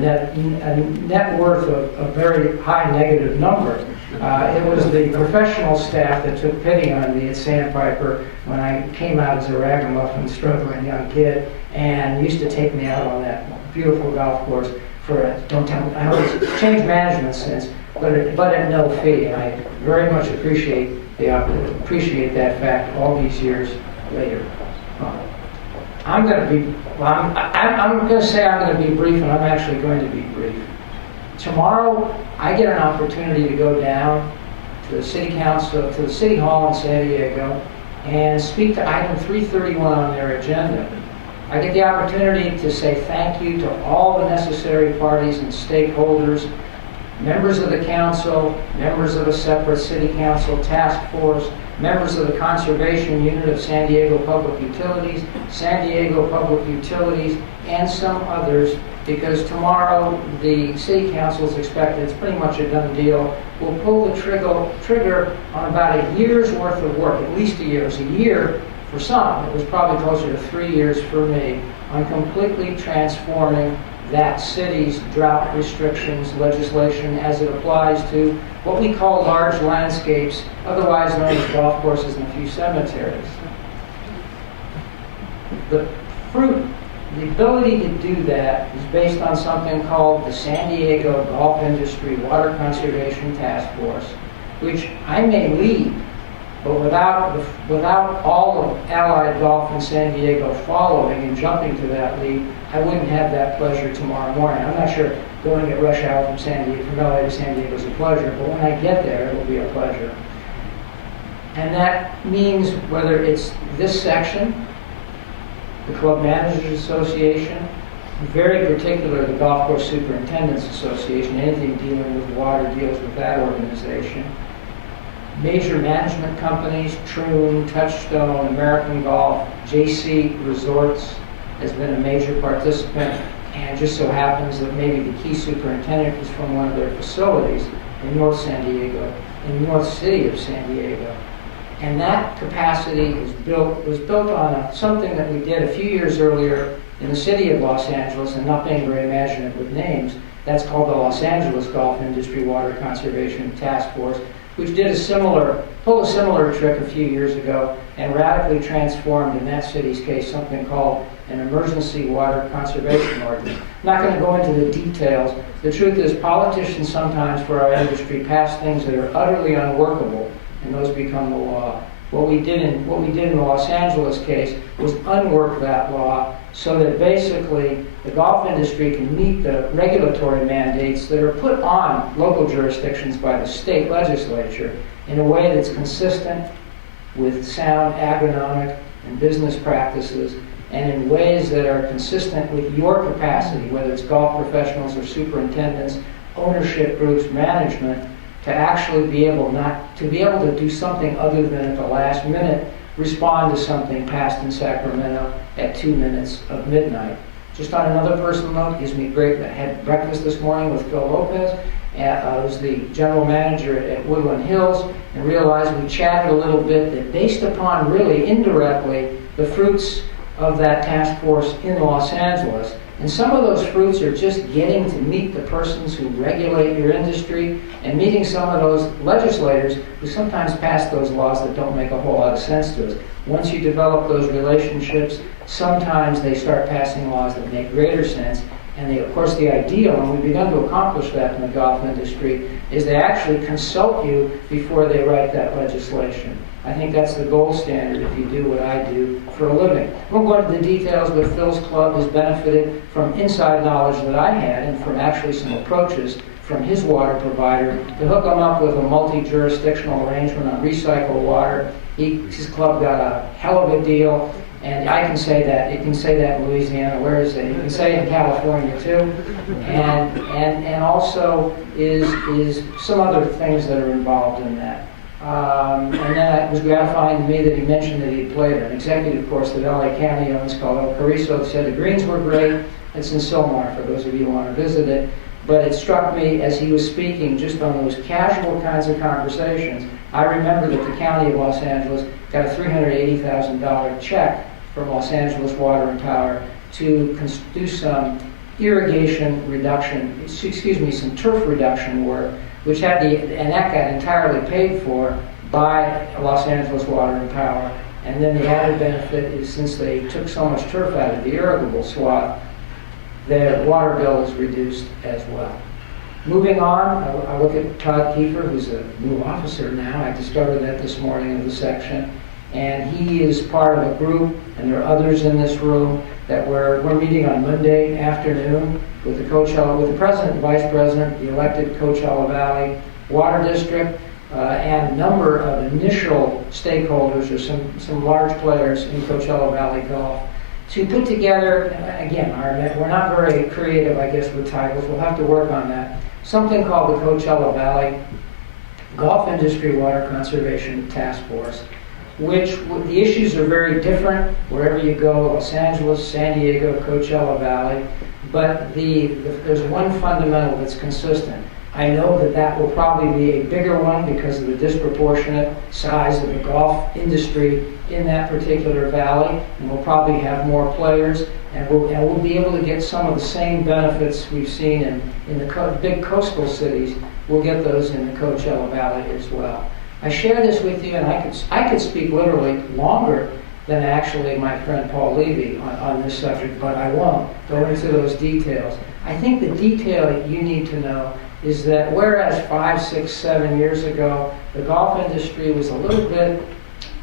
net worth of a very high negative number, it was the professional staff that took pity on me at Sandpiper when I came out as a ragamuffin, struggling young kid, and used to take me out on that beautiful golf course for I haven't changed management since, but at no fee. And I very much appreciate that fact all these years later. I'm going to say I'm going to be brief, and I'm actually going to be brief. Tomorrow, I get an opportunity to go down to the City Council, to the City Hall in San Diego, and speak to item 331 on their agenda. I get the opportunity to say thank you to all the necessary parties and stakeholders, members of the council, members of a separate city council task force, members of the Conservation Unit of San Diego Public Utilities, San Diego Public Utilities, and some others, because tomorrow the City Council is expected, it's pretty much a done deal, will pull the trigger on about a year's worth of work, at least a year. It was a year for some. It was probably closer to 3 years for me, on completely transforming that city's drought restrictions legislation as it applies to what we call large landscapes, otherwise known as golf courses and a few cemeteries. The ability to do that is based on something called the San Diego Golf Industry Water Conservation Task Force, which I may lead, but without all of Allied Golf in San Diego following and jumping to that lead, I wouldn't have that pleasure tomorrow morning. I'm not sure going at rush hour from LA to San Diego is a pleasure, but when I get there, it will be a pleasure. And that means whether it's this section, the Club Managers Association, very particular the Golf Course Superintendents Association, anything dealing with water deals with that organization, major management companies, Troon, Touchstone, American Golf, JC Resorts has been a major participant, and just so happens that maybe the key superintendent is from one of their facilities in North San Diego, in North City of San Diego. And that capacity was built on something that we did a few years earlier in the city of Los Angeles, and not being very imaginative with names, that's called the Los Angeles Golf Industry Water Conservation Task Force, which pulled a similar trick a few years ago and radically transformed, in that city's case, something called an emergency water conservation ordinance. I'm not going to go into the details. The truth is, politicians sometimes for our industry pass things that are utterly unworkable, and those become the law. What we did in the Los Angeles case was unwork that law so that basically the golf industry can meet the regulatory mandates that are put on local jurisdictions by the state legislature in a way that's consistent with sound agronomic and business practices, and in ways that are consistent with your capacity, whether it's golf professionals or superintendents, ownership groups, management, to actually be able to do something other than at the last minute respond to something passed in Sacramento at 2 minutes of midnight. Just on another personal note, gives me great, I had breakfast this morning with Phil Lopez, who's the general manager at Woodland Hills, and realized we chatted a little bit that based upon really indirectly the fruits of that task force in Los Angeles, and some of those fruits are just getting to meet the persons who regulate your industry and meeting some of those legislators who sometimes pass those laws that don't make a whole lot of sense to us. Once you develop those relationships, sometimes they start passing laws that make greater sense. And of course, the ideal, and we've begun to accomplish that in the golf industry, is they actually consult you before they write that legislation. I think that's the gold standard if you do what I do for a living. I won't go into the details, but Phil's club has benefited from inside knowledge that I had and from actually some approaches from his water provider to hook him up with a multi-jurisdictional arrangement on recycled water. His club got a hell of a deal. And I can say that. You can say that in Louisiana. Where is it? You can say it in California too. And also is some other things that are involved in that. And then it was gratifying to me that he mentioned that he played an executive course that LA County owns called El Carrizo. Said the greens were great. It's in Silmar for those of you who want to visit it. But it struck me as he was speaking just on those casual kinds of conversations. I remember that the County of Los Angeles got a $380,000 check from Los Angeles Water and Power to do some irrigation reduction, some turf reduction work, which had and that got entirely paid for by Los Angeles Water and Power. And then the added benefit is since they took so much turf out of the irrigable swath, their water bill is reduced as well. Moving on, I look at Todd Kiefer, who's a new officer now. I discovered that this morning of the section. And he is part of a group, and there are others in this room, that we're meeting on Monday afternoon with the with the president and vice president, the elected Coachella Valley Water District, and a number of initial stakeholders, or some large players in Coachella Valley golf, to put together, again, we're not very creative, I guess, with titles. We'll have to work on that. Something called the Coachella Valley Golf Industry Water Conservation Task Force, which the issues are very different wherever you go, Los Angeles, San Diego, Coachella Valley, but there's one fundamental that's consistent. I know that will probably be a bigger one because of the disproportionate size of the golf industry in that particular valley, and we'll probably have more players, and we'll be able to get some of the same benefits we've seen in the big coastal cities. We'll get those in the Coachella Valley as well. I share this with you, and I could speak literally longer than actually my friend Paul Levy on this subject, but I won't go into those details. I think the detail you need to know is that whereas 5, 6, 7 years ago, the golf industry was a little bit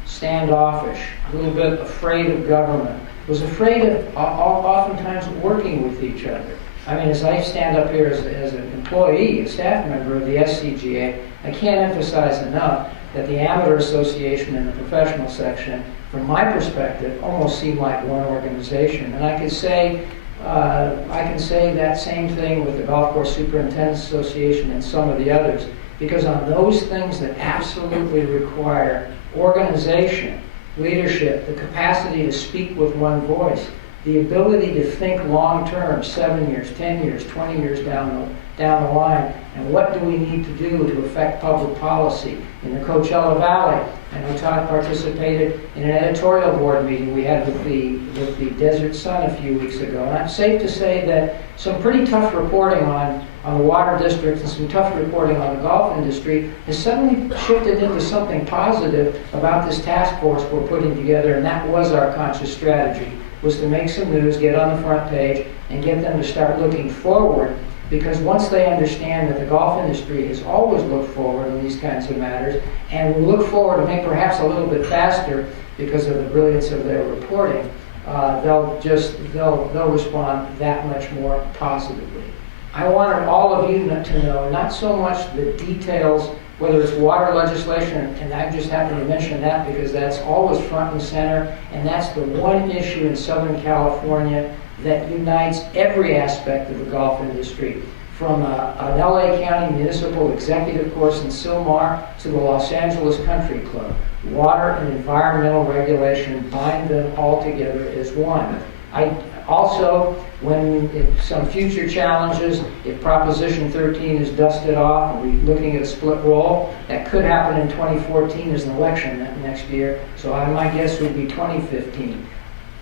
standoffish, a little bit afraid of government, was afraid of oftentimes working with each other. I mean, as I stand up here as an employee, a staff member of the SCGA, I can't emphasize enough that the amateur association and the professional section, from my perspective, almost seem like one organization. And I can say that same thing with the Golf Course Superintendents Association and some of the others, because on those things that absolutely require organization, leadership, the capacity to speak with one voice, the ability to think long-term, 7 years, 10 years, 20 years down the line, and what do we need to do to affect public policy. In the Coachella Valley, I know Todd participated in an editorial board meeting we had with the Desert Sun a few weeks ago, and I'm safe to say that some pretty tough reporting on the water district and some tough reporting on the golf industry has suddenly shifted into something positive about this task force we're putting together, and that was our conscious strategy, was to make some news, get on the front page, and get them to start looking forward, because once they understand that the golf industry has always looked forward in these kinds of matters, and will look forward, I think perhaps a little bit faster because of the brilliance of their reporting, they'll respond that much more positively. I wanted all of you to know not so much the details, whether it's water legislation, and I just happen to mention that because that's always front and center, and that's the one issue in Southern California that unites every aspect of the golf industry, from an LA County municipal executive course in Silmar to the Los Angeles Country Club. Water and environmental regulation bind them all together as one. Also, if some future challenges, if Proposition 13 is dusted off and we're looking at a split roll, that could happen in 2014 as an election next year. So my guess would be 2015.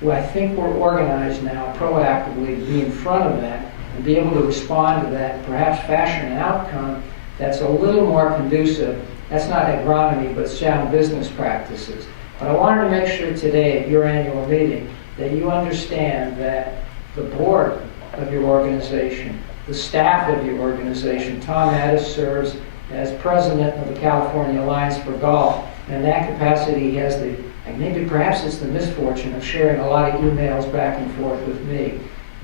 Well, I think we're organized now proactively to be in front of that and be able to respond to that, perhaps fashion an outcome that's a little more conducive. That's not agronomy, but sound business practices. But I wanted to make sure today at your annual meeting that you understand that the board of your organization, the staff of your organization, Tom Addis serves as president of the California Alliance for Golf, and in that capacity he has and maybe perhaps it's the misfortune of sharing a lot of emails back and forth with me.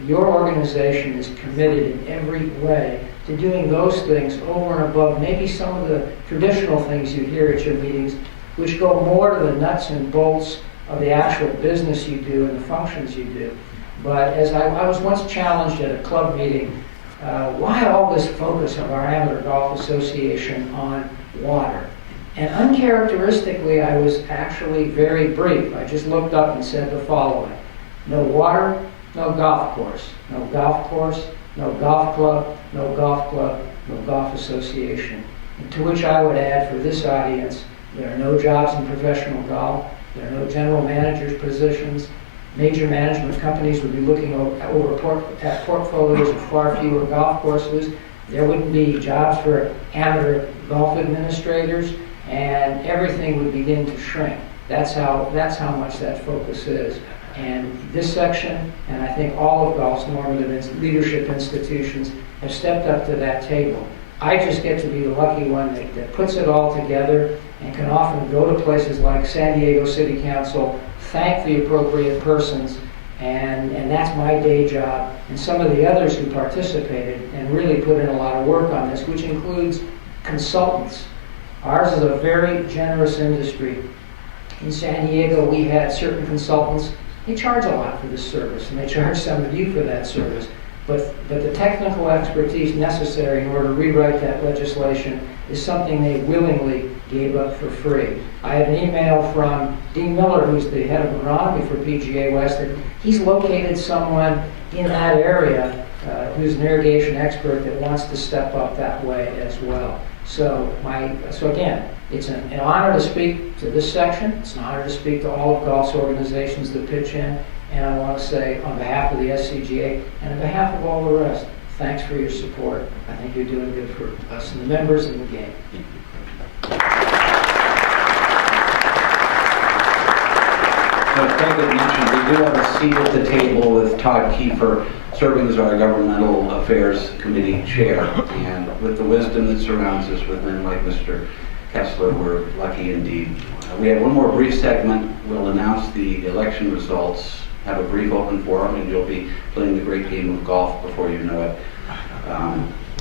Your organization is committed in every way to doing those things over and above maybe some of the traditional things you hear at your meetings, which go more to the nuts and bolts of the actual business you do and the functions you do. But as I was once challenged at a club meeting, why all this focus of our Amateur Golf Association on water? And uncharacteristically, I was actually very brief. I just looked up and said the following: no water, no golf course. No golf course, no golf club, no golf club, no golf association. And to which I would add for this audience, there are no jobs in professional golf. There are no general managers' positions. Major management companies would be looking at portfolios of far fewer golf courses. There wouldn't be jobs for amateur golf administrators, and everything would begin to shrink. That's how much that focus is. And this section, and I think all of golf's normative leadership institutions, have stepped up to that table. I just get to be the lucky one that puts it all together and can often go to places like San Diego City Council, thank the appropriate persons, and that's my day job. And some of the others who participated and really put in a lot of work on this, which includes consultants. Ours is a very generous industry. In San Diego, we had certain consultants. They charge a lot for this service, and they charge some of you for that service. But the technical expertise necessary in order to rewrite that legislation is something they willingly gave up for free. I had an email from Dean Miller, who's the head of agronomy for PGA West, that he's located someone in that area who's an irrigation expert that wants to step up that way as well. So again, it's an honor to speak to this section. It's an honor to speak to all of golf's organizations that pitch in. And I want to say, on behalf of the SCGA and on behalf of all the rest, thanks for your support. I think you're doing good for us and the members and the game. As Craig had mentioned, we do have a seat at the table with Todd Kiefer serving as our Governmental Affairs Committee Chair. And with the wisdom that surrounds us with men like Mr. Kessler, we're lucky indeed. We have one more brief segment. We'll announce the election results, have a brief open forum, and you'll be playing the great game of golf before you know it.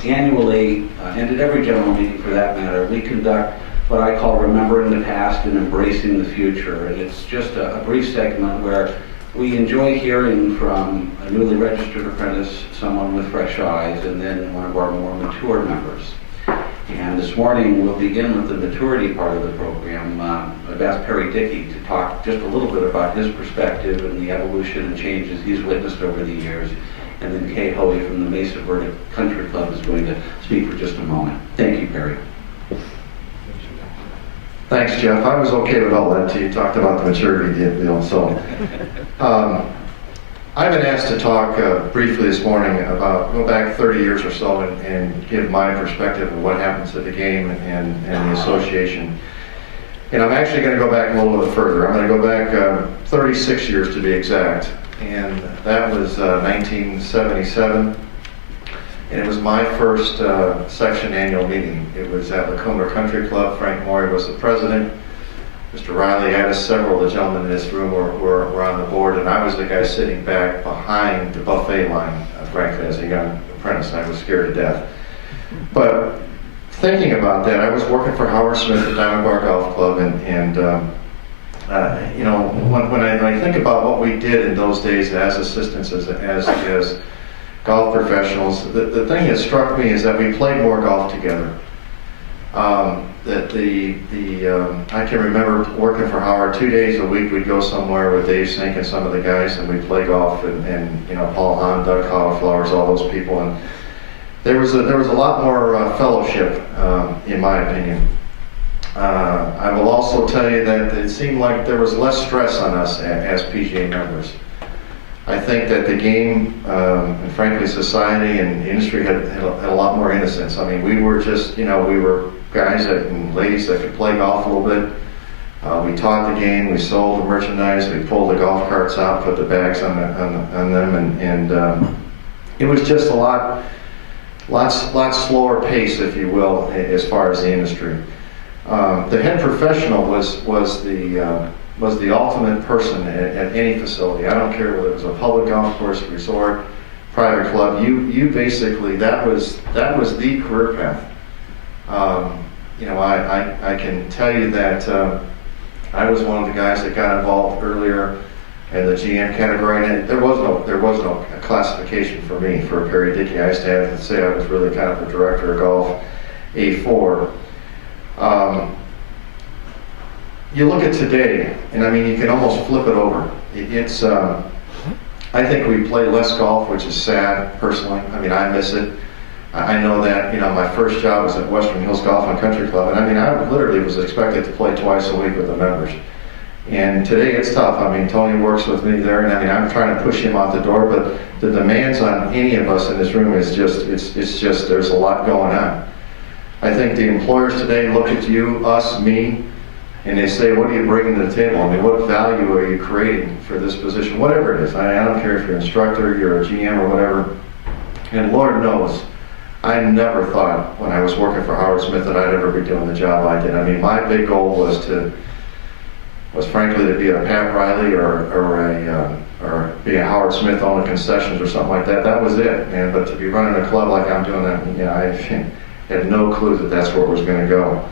Annually, and at every general meeting for that matter, we conduct what I call Remembering the Past and Embracing the Future. And it's just a brief segment where we enjoy hearing from a newly registered apprentice, someone with fresh eyes, and then one of our more mature members. And this morning, we'll begin with the maturity part of the program. I've asked Perry Dickey to talk just a little bit about his perspective and the evolution and changes he's witnessed over the years. And then Kay Hoey from the Mesa Verde Country Club is going to speak for just a moment. Thank you, Perry. Thanks, Jeff. I was okay with all that until you talked about the maturity deal. So, I've been asked to talk briefly this morning about, go back 30 years or so and give my perspective of what happens at the game and the association. And I'm actually going to go back a little bit further. I'm going to go back 36 years to be exact. And that was 1977. And it was my first section annual meeting. It was at Lacombe Country Club. Frank Morey was the president. Mr. Riley had us. Several of the gentlemen in this room were on the board, and I was the guy sitting back behind the buffet line, frankly, as a young apprentice. I was scared to death. But thinking about that, I was working for Howard Smith at Diamond Bar Golf Club, and you know, when I think about what we did in those days as assistants, as golf professionals, the thing that struck me is that we played more golf together. I can remember working for Howard 2 days a week. We'd go somewhere with Dave Sink and some of the guys, and we'd play golf, and you know, Paul Hahn, Doug Cauliflowers, all those people, and there was a lot more fellowship, in my opinion. I will also tell you that it seemed like there was less stress on us as PGA members. I think that the game, and frankly society and industry had a lot more innocence. I mean, we were just, you know, we were guys and ladies that could play golf a little bit. We taught the game, we sold the merchandise, we pulled the golf carts out, put the bags on them, and it was just a lot slower pace, if you will, as far as the industry. The head professional was the ultimate person at any facility. I don't care whether it was a public golf course, resort, private club. You basically, that was the career path. You know, I can tell you that I was one of the guys that got involved earlier in the GM category, and there was no classification for me for a period. Dickey, I used to have to say I was really kind of a director of golf, A4. You look at today, and I mean, you can almost flip it over. It's I think we play less golf, which is sad, personally. I mean, I miss it. I know that, you know, my first job was at Western Hills Golf and Country Club, and I mean, I literally was expected to play twice a week with the members. And today it's tough. I mean, Tony works with me there, and I mean, I'm trying to push him out the door, but the demands on any of us in this room is just, it's just, there's a lot going on. I think the employers today look at you, us, me, and they say, what are you bringing to the table? I mean, what value are you creating for this position? Whatever it is. I don't care if you're an instructor, you're a GM or whatever. And Lord knows, I never thought when I was working for Howard Smith that I'd ever be doing the job I did. I mean, my big goal was frankly to be a Pat Riley or be a Howard Smith owning concessions or something like that. That was it, man. But to be running a club like I'm doing that, you know, I had no clue that that's where it was going to go.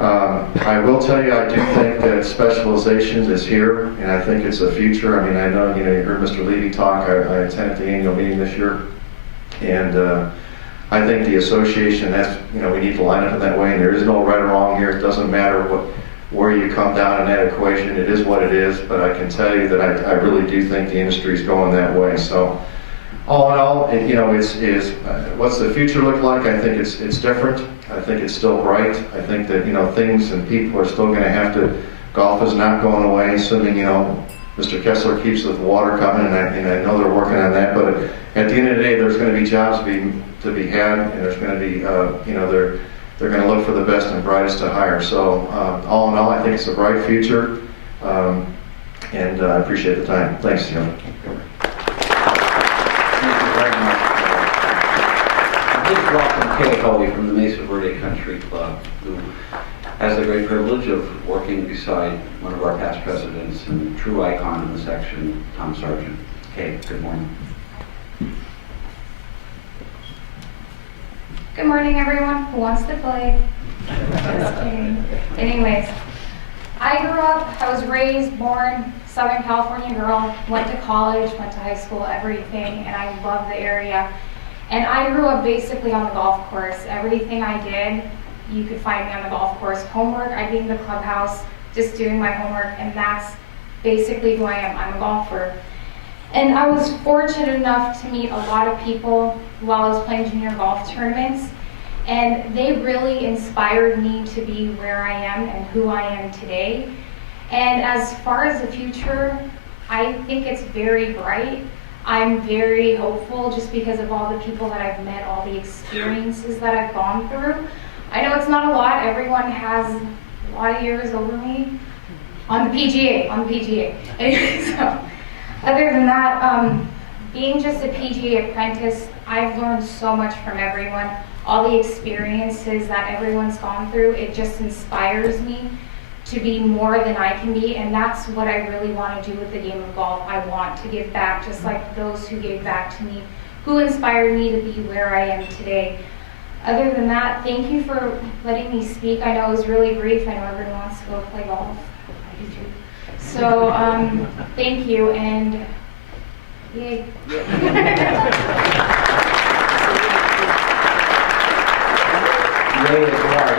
I will tell you, I do think that specializations is here, and I think it's the future. I mean, I know, you know, you heard Mr. Levy talk. I attended the annual meeting this year, and I think the association, that's, you know, we need to line up in that way, and there is no right or wrong here. It doesn't matter where you come down in that equation. It is what it is, but I can tell you that I really do think the industry is going that way. So, all in all, you know, what's the future look like? I think it's different. I think it's still bright. I think that, you know, things and people are still going to have to. Golf is not going away, assuming, you know, Mr. Kessler keeps the water coming, and I know they're working on that. But at the end of the day, there's going to be jobs to be had, and there's going to be, you know, they're going to look for the best and brightest to hire. So, all in all, I think it's a bright future, and I appreciate the time. Thanks, Jim. Thank you very much. Please welcome Kay Hoey from the Mesa Verde Country Club, who has the great privilege of working beside one of our past presidents and true icon in the section, Tom Sargent. Kay, good morning. Good morning, everyone who wants to play. Just kidding. Anyways, I was raised, born, Southern California girl, went to college, went to high school, everything, and I love the area. And I grew up basically on the golf course. Everything I did, you could find me on the golf course. Homework, I'd be in the clubhouse, just doing my homework, and that's basically who I am. I'm a golfer. And I was fortunate enough to meet a lot of people while I was playing junior golf tournaments, and they really inspired me to be where I am and who I am today. And as far as the future, I think it's very bright. I'm very hopeful just because of all the people that I've met, all the experiences that I've gone through. I know it's not a lot. Everyone has a lot of years over me on the PGA. Anyway, so other than that, being just a PGA apprentice, I've learned so much from everyone. All the experiences that everyone's gone through, it just inspires me to be more than I can be, and that's what I really want to do with the game of golf. I want to give back, just like those who gave back to me, who inspired me to be where I am today. Other than that, thank you for letting me speak. I know it was really brief. I know everyone wants to go play golf. I do too. So, thank you, and yay. Ray is right.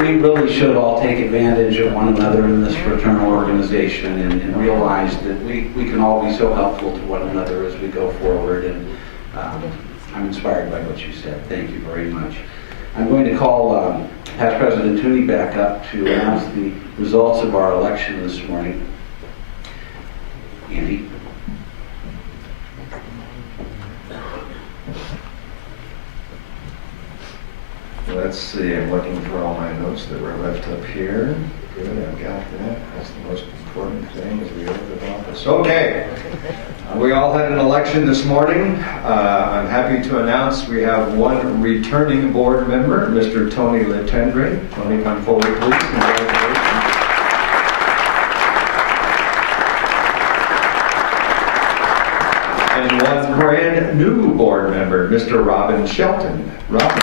We really should all take advantage of one another in this fraternal organization and realize that we can all be so helpful to one another as we go forward. And I'm inspired by what you said. Thank you very much. I'm going to call past President Tooney back up to announce the results of our election this morning. Andy. Let's see, I'm looking for all my notes that were left up here. Good, I've got that. That's the most important thing as we open the office. Okay. We all had an election this morning. I'm happy to announce we have one returning board member, Mr. Tony Letendre. Tony, come forward, please. Congratulations. And one brand new board member, Mr. Robin Shelton. Robin.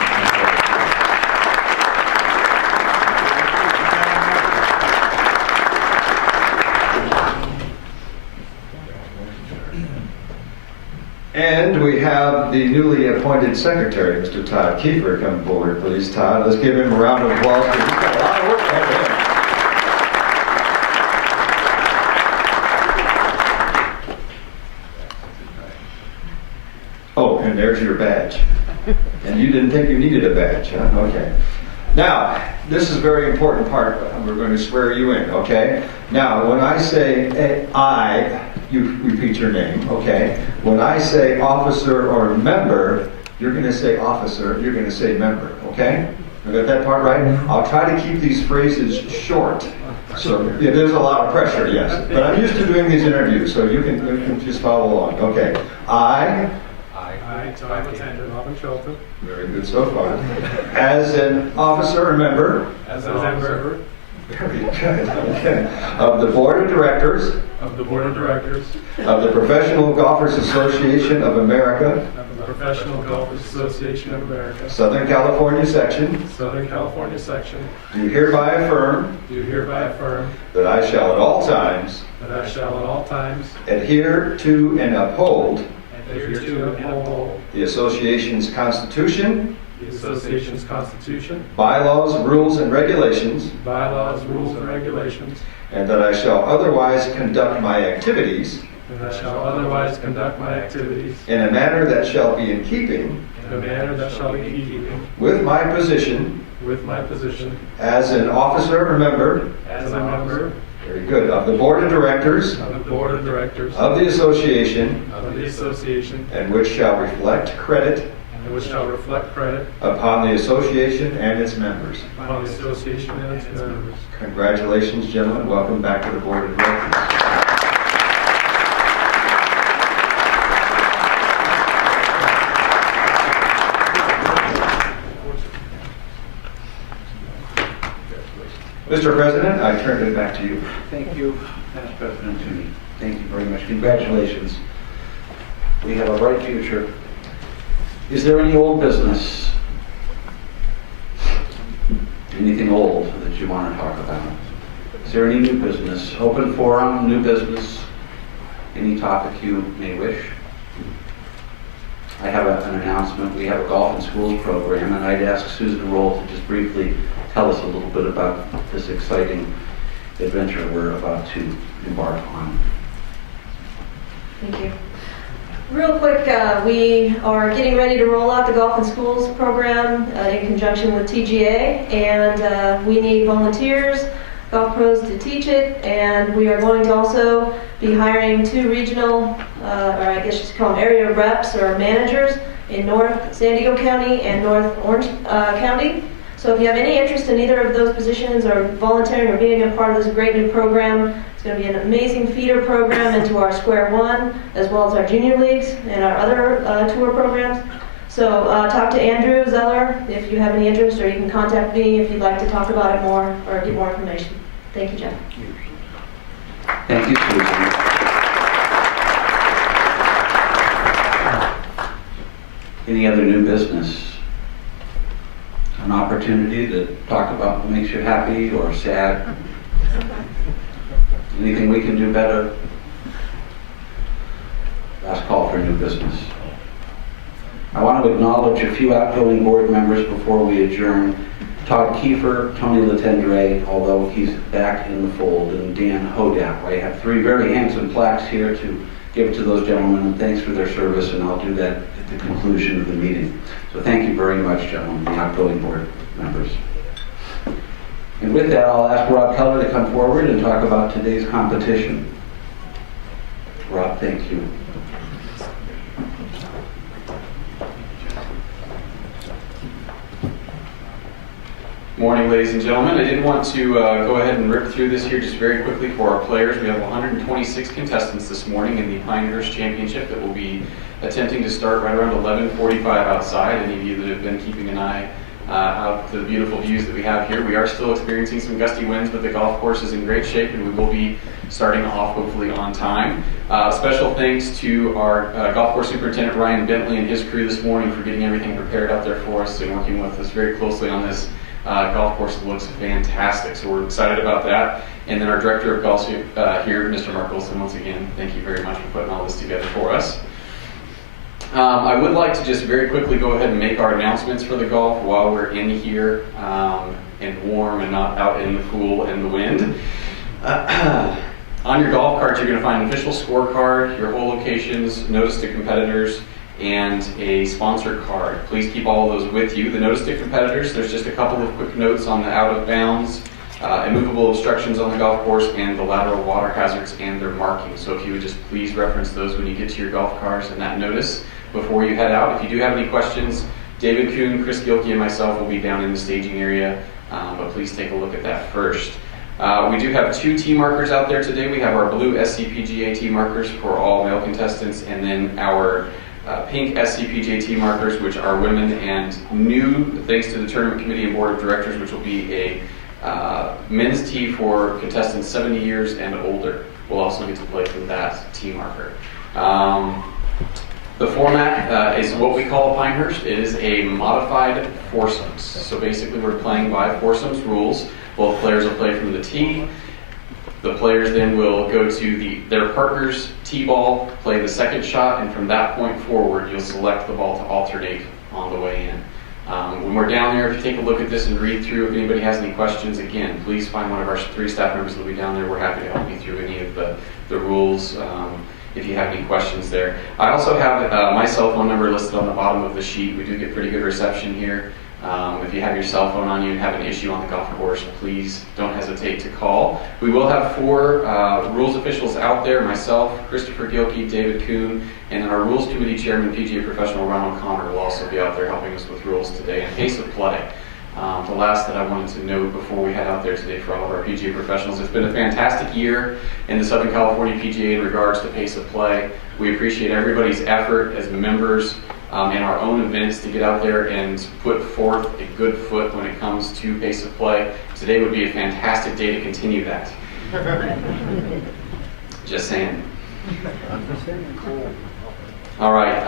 And we have the newly appointed secretary, Mr. Todd Kiefer, come forward, please. Todd, let's give him a round of applause because he's got a lot of work ahead of him. Oh, and there's your badge. And you didn't think you needed a badge, huh? Okay. Now, this is a very important part. We're going to swear you in, okay? Now, when I say I, you repeat your name, okay? When I say officer or member, you're going to say officer, you're going to say member, okay? I got that part right? I'll try to keep these phrases short. So yeah, there's a lot of pressure, yes. But I'm used to doing these interviews, so you can just follow along. Okay. I, Todd Letendre, Robin Shelton, very good so far, as an officer or member, as a member very good, okay, of the Board of Directors of the Board of Directors of the Professional Golfers Association of America, of the Professional Golfers Association of America, Southern California Section, Southern California Section, do hereby affirm do hereby affirm that I shall at all times that I shall at all times adhere to and uphold adhere to and uphold the Association's Constitution, the Association's Constitution, bylaws, rules, and regulations, bylaws, rules, and regulations, and that I shall otherwise conduct my activities and I shall otherwise conduct my activities in a manner that shall be in keeping in a manner that shall be in keeping with my position with my position as an officer or member, as a member very good, of the Board of Directors of the Board of Directors of the Association, of the Association, and which shall reflect credit and which shall reflect credit upon the Association and its members. upon the Association and its members. Congratulations, gentlemen. Welcome back to the Board of Directors. Mr. President, I turn it back to you. Thank you, past President Tooney. Thank you very much. Congratulations. We have a bright future. Is there any old business? Anything old that you want to talk about? Is there any new business? Open forum, new business? Any topic you may wish? I have an announcement. We have a golf and schools program, and I'd ask Susan Roll to just briefly tell us a little bit about this exciting adventure we're about to embark on. Thank you. Real quick, we are getting ready to roll out the Golf and Schools program in conjunction with TGA, and we need volunteers, golf pros to teach it, and we are going to also be hiring 2 regional, or I guess you should call them area reps or managers in North San Diego County and North Orange County. So if you have any interest in either of those positions or volunteering or being a part of this great new program, it's going to be an amazing feeder program into our Square One, as well as our junior leagues and our other tour programs. So talk to Andrew Zeller if you have any interest, or you can contact me if you'd like to talk about it more or get more information. Thank you, Jeff. Thank you, Susan. Any other new business? An opportunity to talk about what makes you happy or sad? Anything we can do better? Last call for new business. I want to acknowledge a few outgoing board members before we adjourn. Todd Kiefer, Tony Latendre, although he's back in the fold, and Dan Hodap. I have 3 very handsome plaques here to give to those gentlemen, and thanks for their service, and I'll do that at the conclusion of the meeting. So thank you very much, gentlemen, the outgoing board members. And with that, I'll ask Rob Keller to come forward and talk about today's competition. Rob, thank you. Morning, ladies and gentlemen. I did want to go ahead and rip through this here just very quickly for our players. We have 126 contestants this morning in the Pinehurst Championship that will be attempting to start right around 11:45 outside. Any of you that have been keeping an eye out to the beautiful views that we have here. We are still experiencing some gusty winds, but the golf course is in great shape, and we will be starting off hopefully on time. Special thanks to our golf course superintendent Ryan Bentley and his crew this morning for getting everything prepared out there for us and working with us very closely on this. Golf course looks fantastic, so we're excited about that. And then our director of golf here, Mr. Mark Wilson, once again, thank you very much for putting all this together for us. I would like to just very quickly go ahead and make our announcements for the golf while we're in here and warm and not out in the cool and the wind. On your golf carts, you're going to find an official scorecard, your hole locations, notice to competitors, and a sponsor card. Please keep all of those with you. The notice to competitors, there's just a couple of quick notes on the out of bounds, immovable obstructions on the golf course, and the lateral water hazards and their markings. So if you would just please reference those when you get to your golf cars and that notice before you head out. If you do have any questions, David Kuhn, Chris Gilkey, and myself will be down in the staging area, but please take a look at that first. We do have 2 tee markers out there today. We have our blue SCPGA tee markers for all male contestants, and then our pink SCPGA tee markers, which are women, and new, thanks to the tournament committee and board of directors, which will be a men's tee for contestants 70 years and older. We'll also get to play from that tee marker. The format is what we call Pinehurst. It is a modified foursomes. So basically we're playing by foursomes rules. Both players will play from the tee. The players then will go to their partner's tee ball, play the second shot, and from that point forward, you'll select the ball to alternate on the way in. When we're down there, if you take a look at this and read through, if anybody has any questions, again, please find one of our 3 staff members that will be down there. We're happy to help you through any of the rules if you have any questions there. I also have my cell phone number listed on the bottom of the sheet. We do get pretty good reception here. If you have your cell phone on you and have an issue on the golf course, please don't hesitate to call. We will have 4 rules officials out there, myself, Christopher Gilkey, David Kuhn, and then our rules committee chairman, PGA professional Ronald Connor, will also be out there helping us with rules today and pace of play. The last that I wanted to note before we head out there today for all of our PGA professionals, it's been a fantastic year in the Southern California PGA in regards to pace of play. We appreciate everybody's effort as members in our own events to get out there and put forth a good foot when it comes to pace of play. Today would be a fantastic day to continue that. Just saying. All right.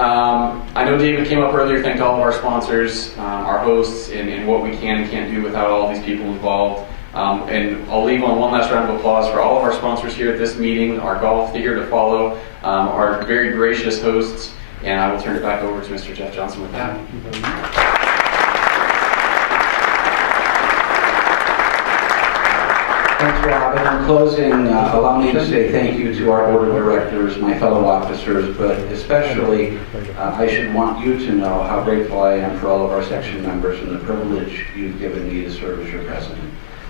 I know David came up earlier, thanked all of our sponsors, our hosts, and what we can and can't do without all these people involved. And I'll leave on one last round of applause for all of our sponsors here at this meeting, our golf, the Here to Follow, our very gracious hosts, and I will turn it back over to Mr. Jeff Johnson with that. Thanks, Rob. And in closing, allow me to say thank you to our board of directors, my fellow officers, but especially I should want you to know how grateful I am for all of our section members and the privilege you've given me to serve as your president.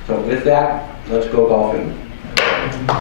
So with that, let's go golfing.